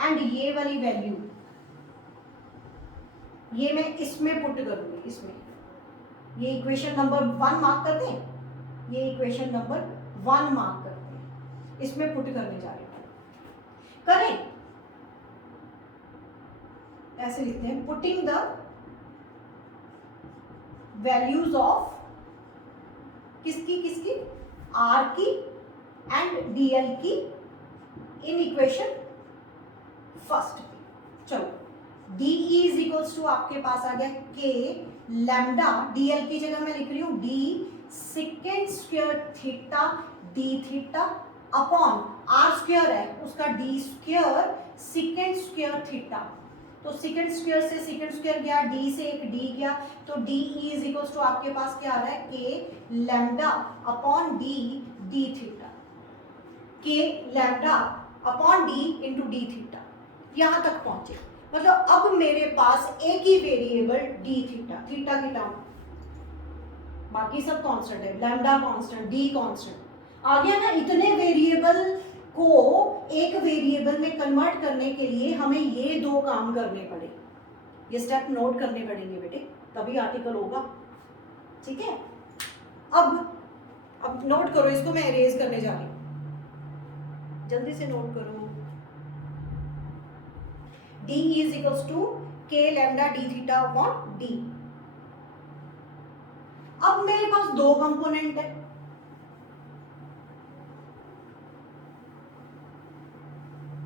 एंड ये वाली वैल्यू ये मैं इसमें पुट करूंगी, इसमें ये इक्वेशन नंबर 1 मार्क कर दें, ये इक्वेशन नंबर 1 मार्क कर दें, इसमें पुट करने जा रहे हैं। करें ऐसे लिखते हैं, पुटिंग द वैल्यूज ऑफ किसकी किसकी r की एंड dl की इन इक्वेशन फर्स्ट की। चलो de इज इक्वल्स टू आपके पास आ गया k लैम्डा, dl की जगह मैं लिख रही हूं d second square theta d theta upon r square है उसका d square second square theta. तो सेकेंड स्क्वायर से सेकेंड स्क्वायर गया, d से एक d गया, तो d इज इक्वल्स टू आपके पास क्या आ रहा है k lambda upon d d theta, k lambda upon d into d theta. यहां तक पहुंचे, मतलब अब मेरे पास एक ही वेरिएबल d थीटा, थीटा की टर्म, बाकी सब कांस्टेंट है, लैम्डा कांस्टेंट, d कांस्टेंट आ गया ना। इतने वेरिएबल को एक वेरिएबल में कन्वर्ट करने के लिए हमें ये दो काम करने पड़े, ये स्टेप नोट करने पड़ेंगे बेटे, तभी आर्टिकल होगा, ठीक है। अब नोट करो, इसको मैं इरेज करने जा रही हूं, जल्दी से नोट करो। d is equals to k lambda d theta upon d। अब मेरे पास दो कंपोनेंट है,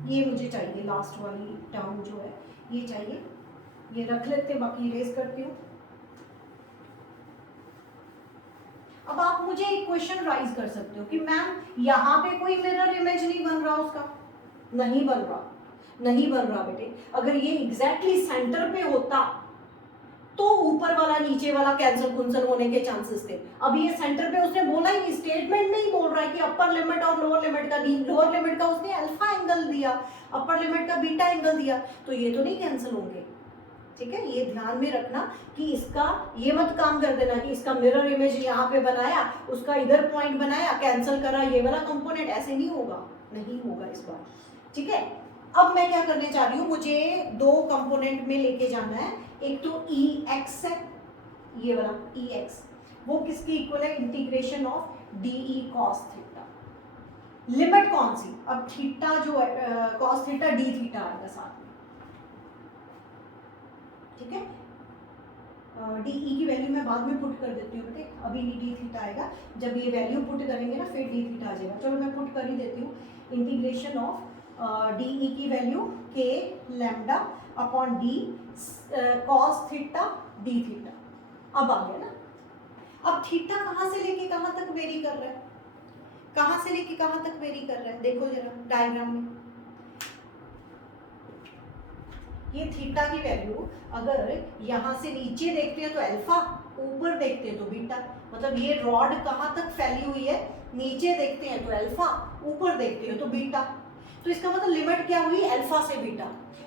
ये मुझे चाहिए, लास्ट वाली टर्म जो है ये चाहिए, ये रख लेते हैं, बाकी इरेज करती हूँ। अब आप मुझे एक क्वेश्चन राइज कर सकते हो कि मैम यहाँ पे कोई मिरर इमेज नहीं बन रहा, उसका नहीं बन रहा, नहीं बन रहा बेटे। अगर ये एग्जैक्टली सेंटर पे होता तो ऊपर वाला नीचे वाला कैंसल कुंसल होने के चांसेस थे। अब ये सेंटर पे उसने बोला ही नहीं, स्टेटमेंट में ही बोल रहा है कि अपर लिमिट और लोअर लिमिट का, लोअर लिमिट का उसने अल्फा एंगल दिया, अपर लिमिट का बीटा एंगल दिया, तो ये तो नहीं कैंसिल होंगे, ठीक है। ये ध्यान में रखना कि इसका ये मत काम कर देना कि इसका मिरर इमेज यहाँ पे बनाया, उसका इधर पॉइंट बनाया, कैंसिल करा ये वाला कंपोनेंट, ऐसे नहीं होगा, नहीं होगा इस बार, ठीक है। अब मैं क्या करने जा रही हूँ, मुझे दो कंपोनेंट में लेके जाना है। एक तो EX है, ये वाला EX, वो किसकी इक्वल है, integration of DE cos theta. Limit कौन सी, अब थीटा जो है cos थीटा d थीटा आएगा साथ में, ठीक है। DE की वैल्यू मैं बाद में पुट कर देती हूँ बेटे, अभी d थीटा आएगा, जब ये वैल्यू पुट करेंगे ना फिर d थीटा आ जाएगा। चलो मैं पुट कर ही देती हूँ, इंटीग्रेशन ऑफ DE की value k lambda upon d cos theta d theta. अब आ गया ना। अब थीटा कहाँ से लेके कहाँ तक वेरी कर रहा है, कहाँ से लेके कहाँ तक वेरी कर रहा है, देखो जरा डायग्राम में। ये थीटा की वैल्यू अगर यहाँ से नीचे देखते हैं तो अल्फा, ऊपर देखते हैं तो बीटा, मतलब ये रॉड कहाँ तक फैली हुई है, नीचे देखते हैं तो अल्फा, ऊपर देखते हैं तो बीटा। तो इसका मतलब लिमिट क्या हुई, अल्फा से बीटा।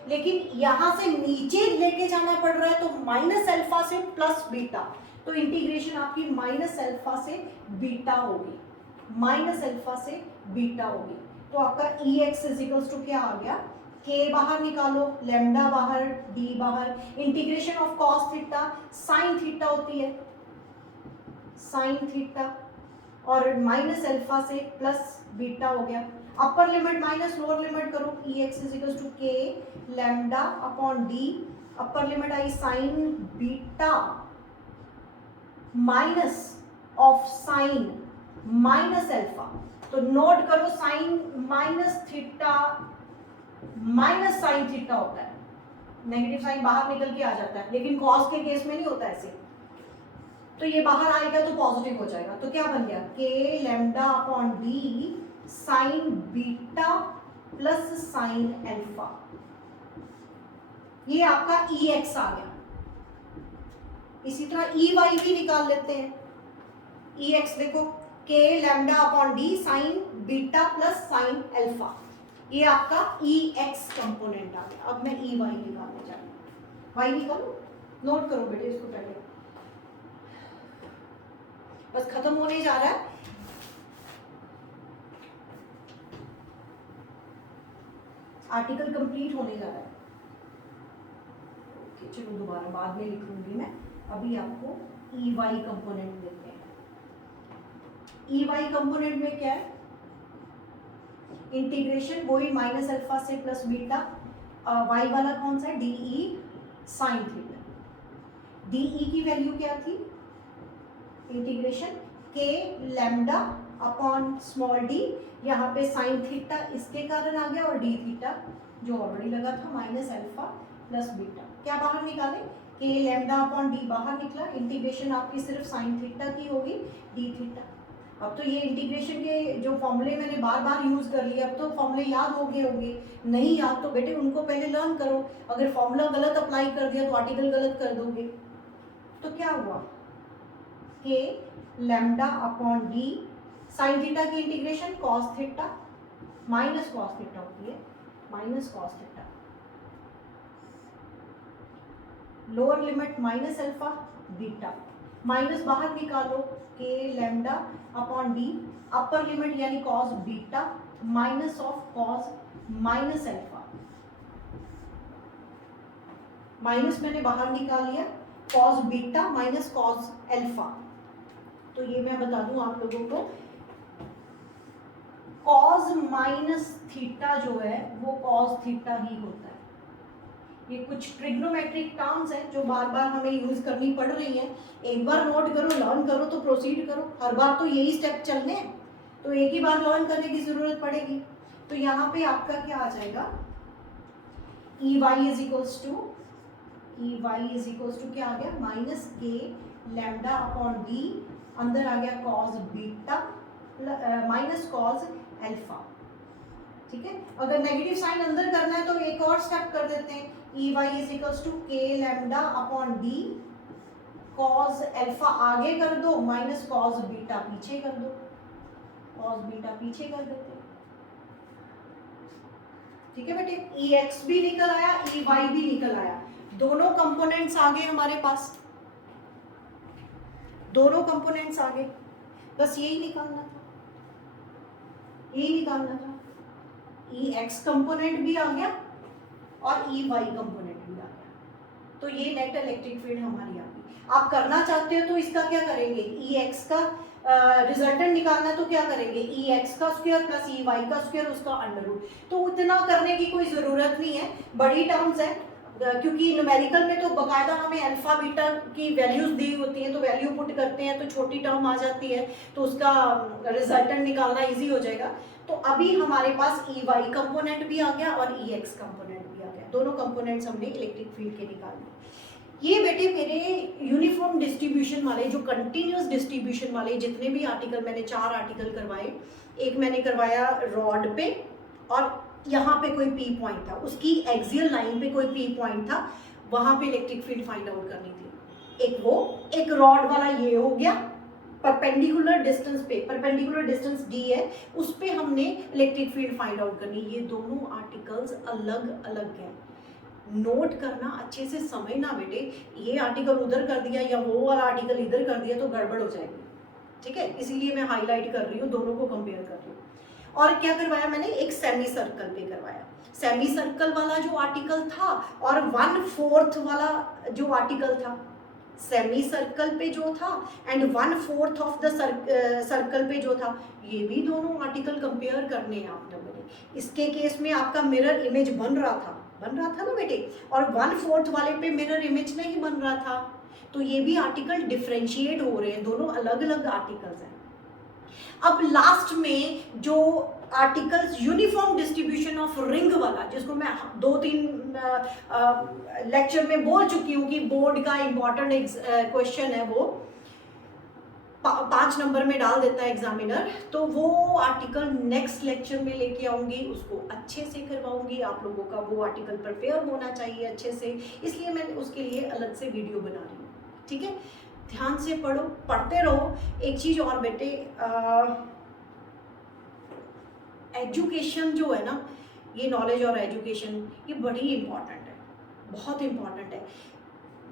लेकिन यहाँ से नीचे लेके जाना पड़ रहा है तो माइनस अल्फा से प्लस बीटा, तो इंटीग्रेशन आपकी माइनस अल्फा से बीटा होगी, माइनस अल्फा से बीटा होगी। तो आपका EX इज इक्वल्स टू क्या आ गया, k बाहर निकालो, लैम्डा बाहर, d बाहर, integration of cos theta sine theta होती है, साइन थीटा, और माइनस अल्फा से प्लस बीटा हो गया। Upper limit minus lower limit करो, EX is equals to k lambda upon d, upper limit आई sine beta minus of sine minus alpha. तो नोट करो, sine minus theta minus sine theta होता है, नेगेटिव साइन बाहर निकल के आ जाता है, लेकिन कॉस के केस में नहीं होता ऐसे। तो ये बाहर आएगा तो पॉजिटिव हो जाएगा, तो क्या बन गया, k lambda upon d sign beta plus sine alpha. ये आपका EX आ गया। इसी तरह EY भी निकाल लेते हैं। EX देखो, k lambda upon d sign beta plus sine alpha, ये आपका EX कंपोनेंट आ गया। अब मैं EY निकालने जा रही हूँ, y निकालो, नोट करो बेटे इसको पहले। बस खत्म होने जा रहा है। आर्टिकल कंप्लीट होने जा रहा है। ओके चलो दोबारा बाद में लिख लूंगी मैं, अभी आपको ई वाई कंपोनेंट देते हैं। ई वाई कंपोनेंट में क्या है, इंटीग्रेशन वही माइनस अल्फा से प्लस बीटा, वाई वाला कौन सा है, D E sine theta. D E की वैल्यू क्या थी, इंटीग्रेशन के लैम्डा अपॉन स्मॉल डी, यहाँ पे साइन थीटा इसके कारण आ गया, और डी थीटा जो ऑलरेडी लगा था माइनस अल्फा प्लस बीटा। क्या बाहर निकाले, के लैम्डा अपॉन डी बाहर निकला, इंटीग्रेशन आपकी सिर्फ साइन थीटा की होगी, डी थीटा। अब तो ये इंटीग्रेशन के जो फॉर्मूले मैंने बार बार यूज कर लिए, अब तो फॉर्मूले याद हो गए होंगे, नहीं याद तो बेटे उनको पहले लर्न करो। अगर फॉर्मूला गलत अप्लाई कर दिया तो आर्टिकल गलत कर दोगे। तो क्या हुआ, k lambda upon d sine theta की integration cos theta minus cos theta होती है, minus cos theta, lower limit minus alpha beta, minus बाहर निकालो, k lambda upon d, upper limit यानी cos beta minus of cos minus alpha, minus मैंने बाहर निकाल लिया, cos beta minus cos alpha. तो ये मैं बता दूं आप लोगों को, कॉस माइनस थीटा जो है वो कॉस थीटा ही होता है। ये कुछ ट्रिग्नोमेट्रिक टर्म्स हैं जो बार बार हमें यूज करनी पड़ रही हैं। एक बार नोट करो, लर्न करो तो प्रोसीड करो, हर बार तो यही स्टेप चलने हैं, तो एक ही बार लर्न करने की जरूरत पड़ेगी। तो यहाँ पे आपका क्या आ जाएगा, E Y is equals to, E Y is equals to क्या आ गया, minus k lambda upon D, अंदर आ गया cos beta minus cos alpha. ठीक है, अगर नेगेटिव साइन अंदर करना है तो एक और स्टेप कर देते हैं, E Y is equals to के lambda upon d, cos alpha आगे कर दो माइनस कॉस बीटा पीछे कर दो, कॉस बीटा पीछे कर देते हैं। ठीक है बेटे, ई एक्स भी निकल आया, ई वाई भी निकल आया, दोनों कंपोनेंट्स आ गए हमारे पास, दोनों कंपोनेंट्स आ गए, बस यही निकालना था, यही निकालना था। ई एक्स कंपोनेंट भी आ गया और ई वाई कंपोनेंट भी आ गया, तो ये नेट इलेक्ट्रिक फील्ड हमारी आ गई। आप करना चाहते हो तो इसका क्या करेंगे, ई एक्स का रिजल्टेंट निकालना है तो क्या करेंगे, ई एक्स का स्क्वायर प्लस ई वाई का स्क्वायर उसका अंडर रूट। तो उतना करने की कोई ज़रूरत नहीं है, बड़ी टर्म्स है, क्योंकि न्यूमेरिकल में तो बाकायदा हमें अल्फा बीटा की वैल्यूज दी होती हैं, तो वैल्यू पुट करते हैं तो छोटी टर्म आ जाती है, तो उसका रिजल्टेंट निकालना इजी हो जाएगा। तो अभी हमारे पास ई वाई कंपोनेंट भी आ गया और ई एक्स कंपोनेंट भी आ गया, दोनों कंपोनेंट्स हमने इलेक्ट्रिक फील्ड के निकाल लिए। ये बेटे मेरे यूनिफॉर्म डिस्ट्रीब्यूशन वाले, जो कंटिन्यूस डिस्ट्रीब्यूशन वाले जितने भी आर्टिकल, मैंने 4 आर्टिकल करवाए, एक मैंने करवाया रॉड पे और यहाँ पे कोई पी पॉइंट था, उसकी एक्सियल लाइन पे कोई पी पॉइंट था, वहां पे इलेक्ट्रिक फील्ड फाइंड आउट करनी थी। एक वो, एक रॉड वाला ये हो गया, परपेंडिकुलर डिस्टेंस पे, परपेंडिकुलर डिस्टेंस डी है, उस पे हमने इलेक्ट्रिक फील्ड फाइंड आउट करनी। ये दोनों आर्टिकल्स अलग अलग हैं, नोट करना, अच्छे से समझना बेटे, ये आर्टिकल उधर कर दिया या वो वाला आर्टिकल इधर कर दिया तो गड़बड़ हो जाएगी। ठीक है, इसीलिए मैं हाईलाइट कर रही हूँ, दोनों को कंपेयर कर रही हूँ। और क्या करवाया मैंने, एक सेमी सर्कल पे करवाया, सेमी सर्कल वाला जो आर्टिकल था और 1/4 वाला जो आर्टिकल था, सेमी सर्कल पे जो था एंड 1/4 ऑफ द सर्कल पे जो था, ये भी दोनों आर्टिकल कंपेयर करने हैं आप लोगों ने। इसके केस में आपका मिरर इमेज बन रहा था ना बेटे, और 1/4 वाले पे मिरर इमेज नहीं बन रहा था, तो ये भी आर्टिकल डिफरेंशिएट हो रहे हैं, दोनों अलग अलग आर्टिकल्स हैं। अब लास्ट में जो articles uniform distribution of ring वाला, जिसको मैं 2-3 लेक्चर में बोल चुकी हूँ कि बोर्ड का इंपॉर्टेंट क्वेश्चन है, वो 5 नंबर में डाल देता है एग्जामिनर, तो वो आर्टिकल नेक्स्ट लेक्चर में लेके आऊंगी, उसको अच्छे से करवाऊंगी। आप लोगों का वो आर्टिकल प्रिपेयर होना चाहिए अच्छे से, इसलिए मैं उसके लिए अलग से वीडियो बना रही हूँ। ठीक है, ध्यान से पढ़ो, पढ़ते रहो। एक चीज और बेटे, एजुकेशन जो है ना, ये नॉलेज और एजुकेशन ये बड़ी इंपॉर्टेंट है, बहुत इंपॉर्टेंट है।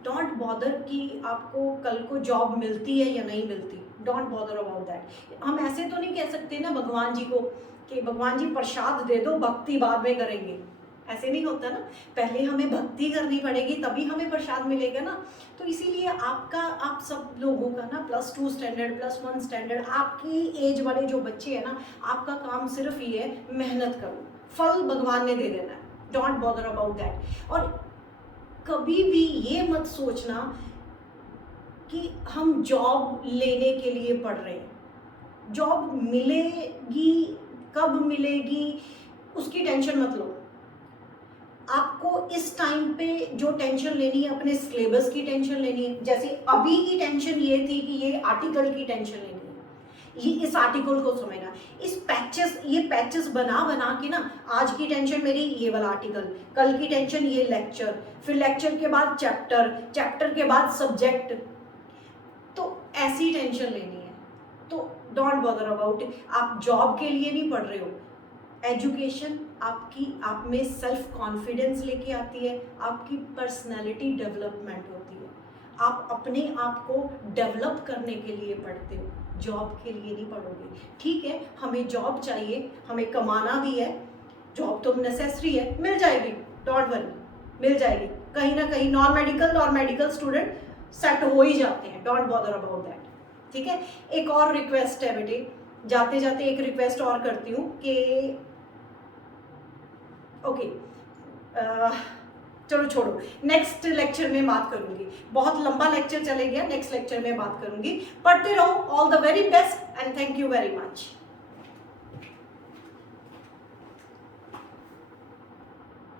डोंट बॉदर कि आपको कल को जॉब मिलती है या नहीं मिलती, डोंट बॉदर अबाउट दैट। हम ऐसे तो नहीं कह सकते ना भगवान जी को कि भगवान जी प्रसाद दे दो, भक्ति बाद में करेंगे, ऐसे नहीं होता ना, पहले हमें भक्ति करनी पड़ेगी तभी हमें प्रसाद मिलेगा ना। तो इसीलिए आप सब लोगों का ना +2 स्टैंडर्ड +1 स्टैंडर्ड आपकी एज वाले जो बच्चे हैं ना, आपका काम सिर्फ ये है मेहनत करो, फल भगवान ने दे देना है, डोंट बॉदर अबाउट दैट। और कभी भी ये मत सोचना कि हम जॉब लेने के लिए पढ़ रहे हैं, जॉब मिलेगी कब मिलेगी उसकी टेंशन मत लो। आपको इस टाइम पे जो टेंशन लेनी है अपने सिलेबस की टेंशन लेनी है। जैसे अभी की टेंशन ये थी कि ये आर्टिकल की टेंशन लेनी है, ये इस आर्टिकल को समझना, ये पैचेस बना बना के ना, आज की टेंशन मेरी ये वाला आर्टिकल, कल की टेंशन ये लेक्चर, फिर लेक्चर के बाद चैप्टर के बाद सब्जेक्ट, तो ऐसी टेंशन लेनी है। तो डोंट बॉदर अबाउट इट। आप जॉब के लिए नहीं पढ़ रहे हो, एजुकेशन आप में सेल्फ कॉन्फिडेंस लेके आती है, आपकी पर्सनैलिटी डेवलपमेंट होती है, आप अपने आप को डेवलप करने के लिए पढ़ते हो, जॉब के लिए नहीं पढ़ोगे। ठीक है, हमें जॉब चाहिए, हमें कमाना भी है, जॉब तो नेसेसरी है, मिल जाएगी, डोंट वरी, मिल जाएगी कहीं ना कहीं। नॉन मेडिकल स्टूडेंट सेट हो ही जाते हैं, डोंट बॉदर अबाउट दैट। ठीक है, एक और रिक्वेस्ट है बेटे, जाते जाते एक रिक्वेस्ट और करती हूँ कि ओके, चलो छोड़ो, नेक्स्ट लेक्चर में बात करूंगी, बहुत लंबा लेक्चर चले गया, नेक्स्ट लेक्चर में बात करूंगी। पढ़ते रहो, all the very best and thank you very much.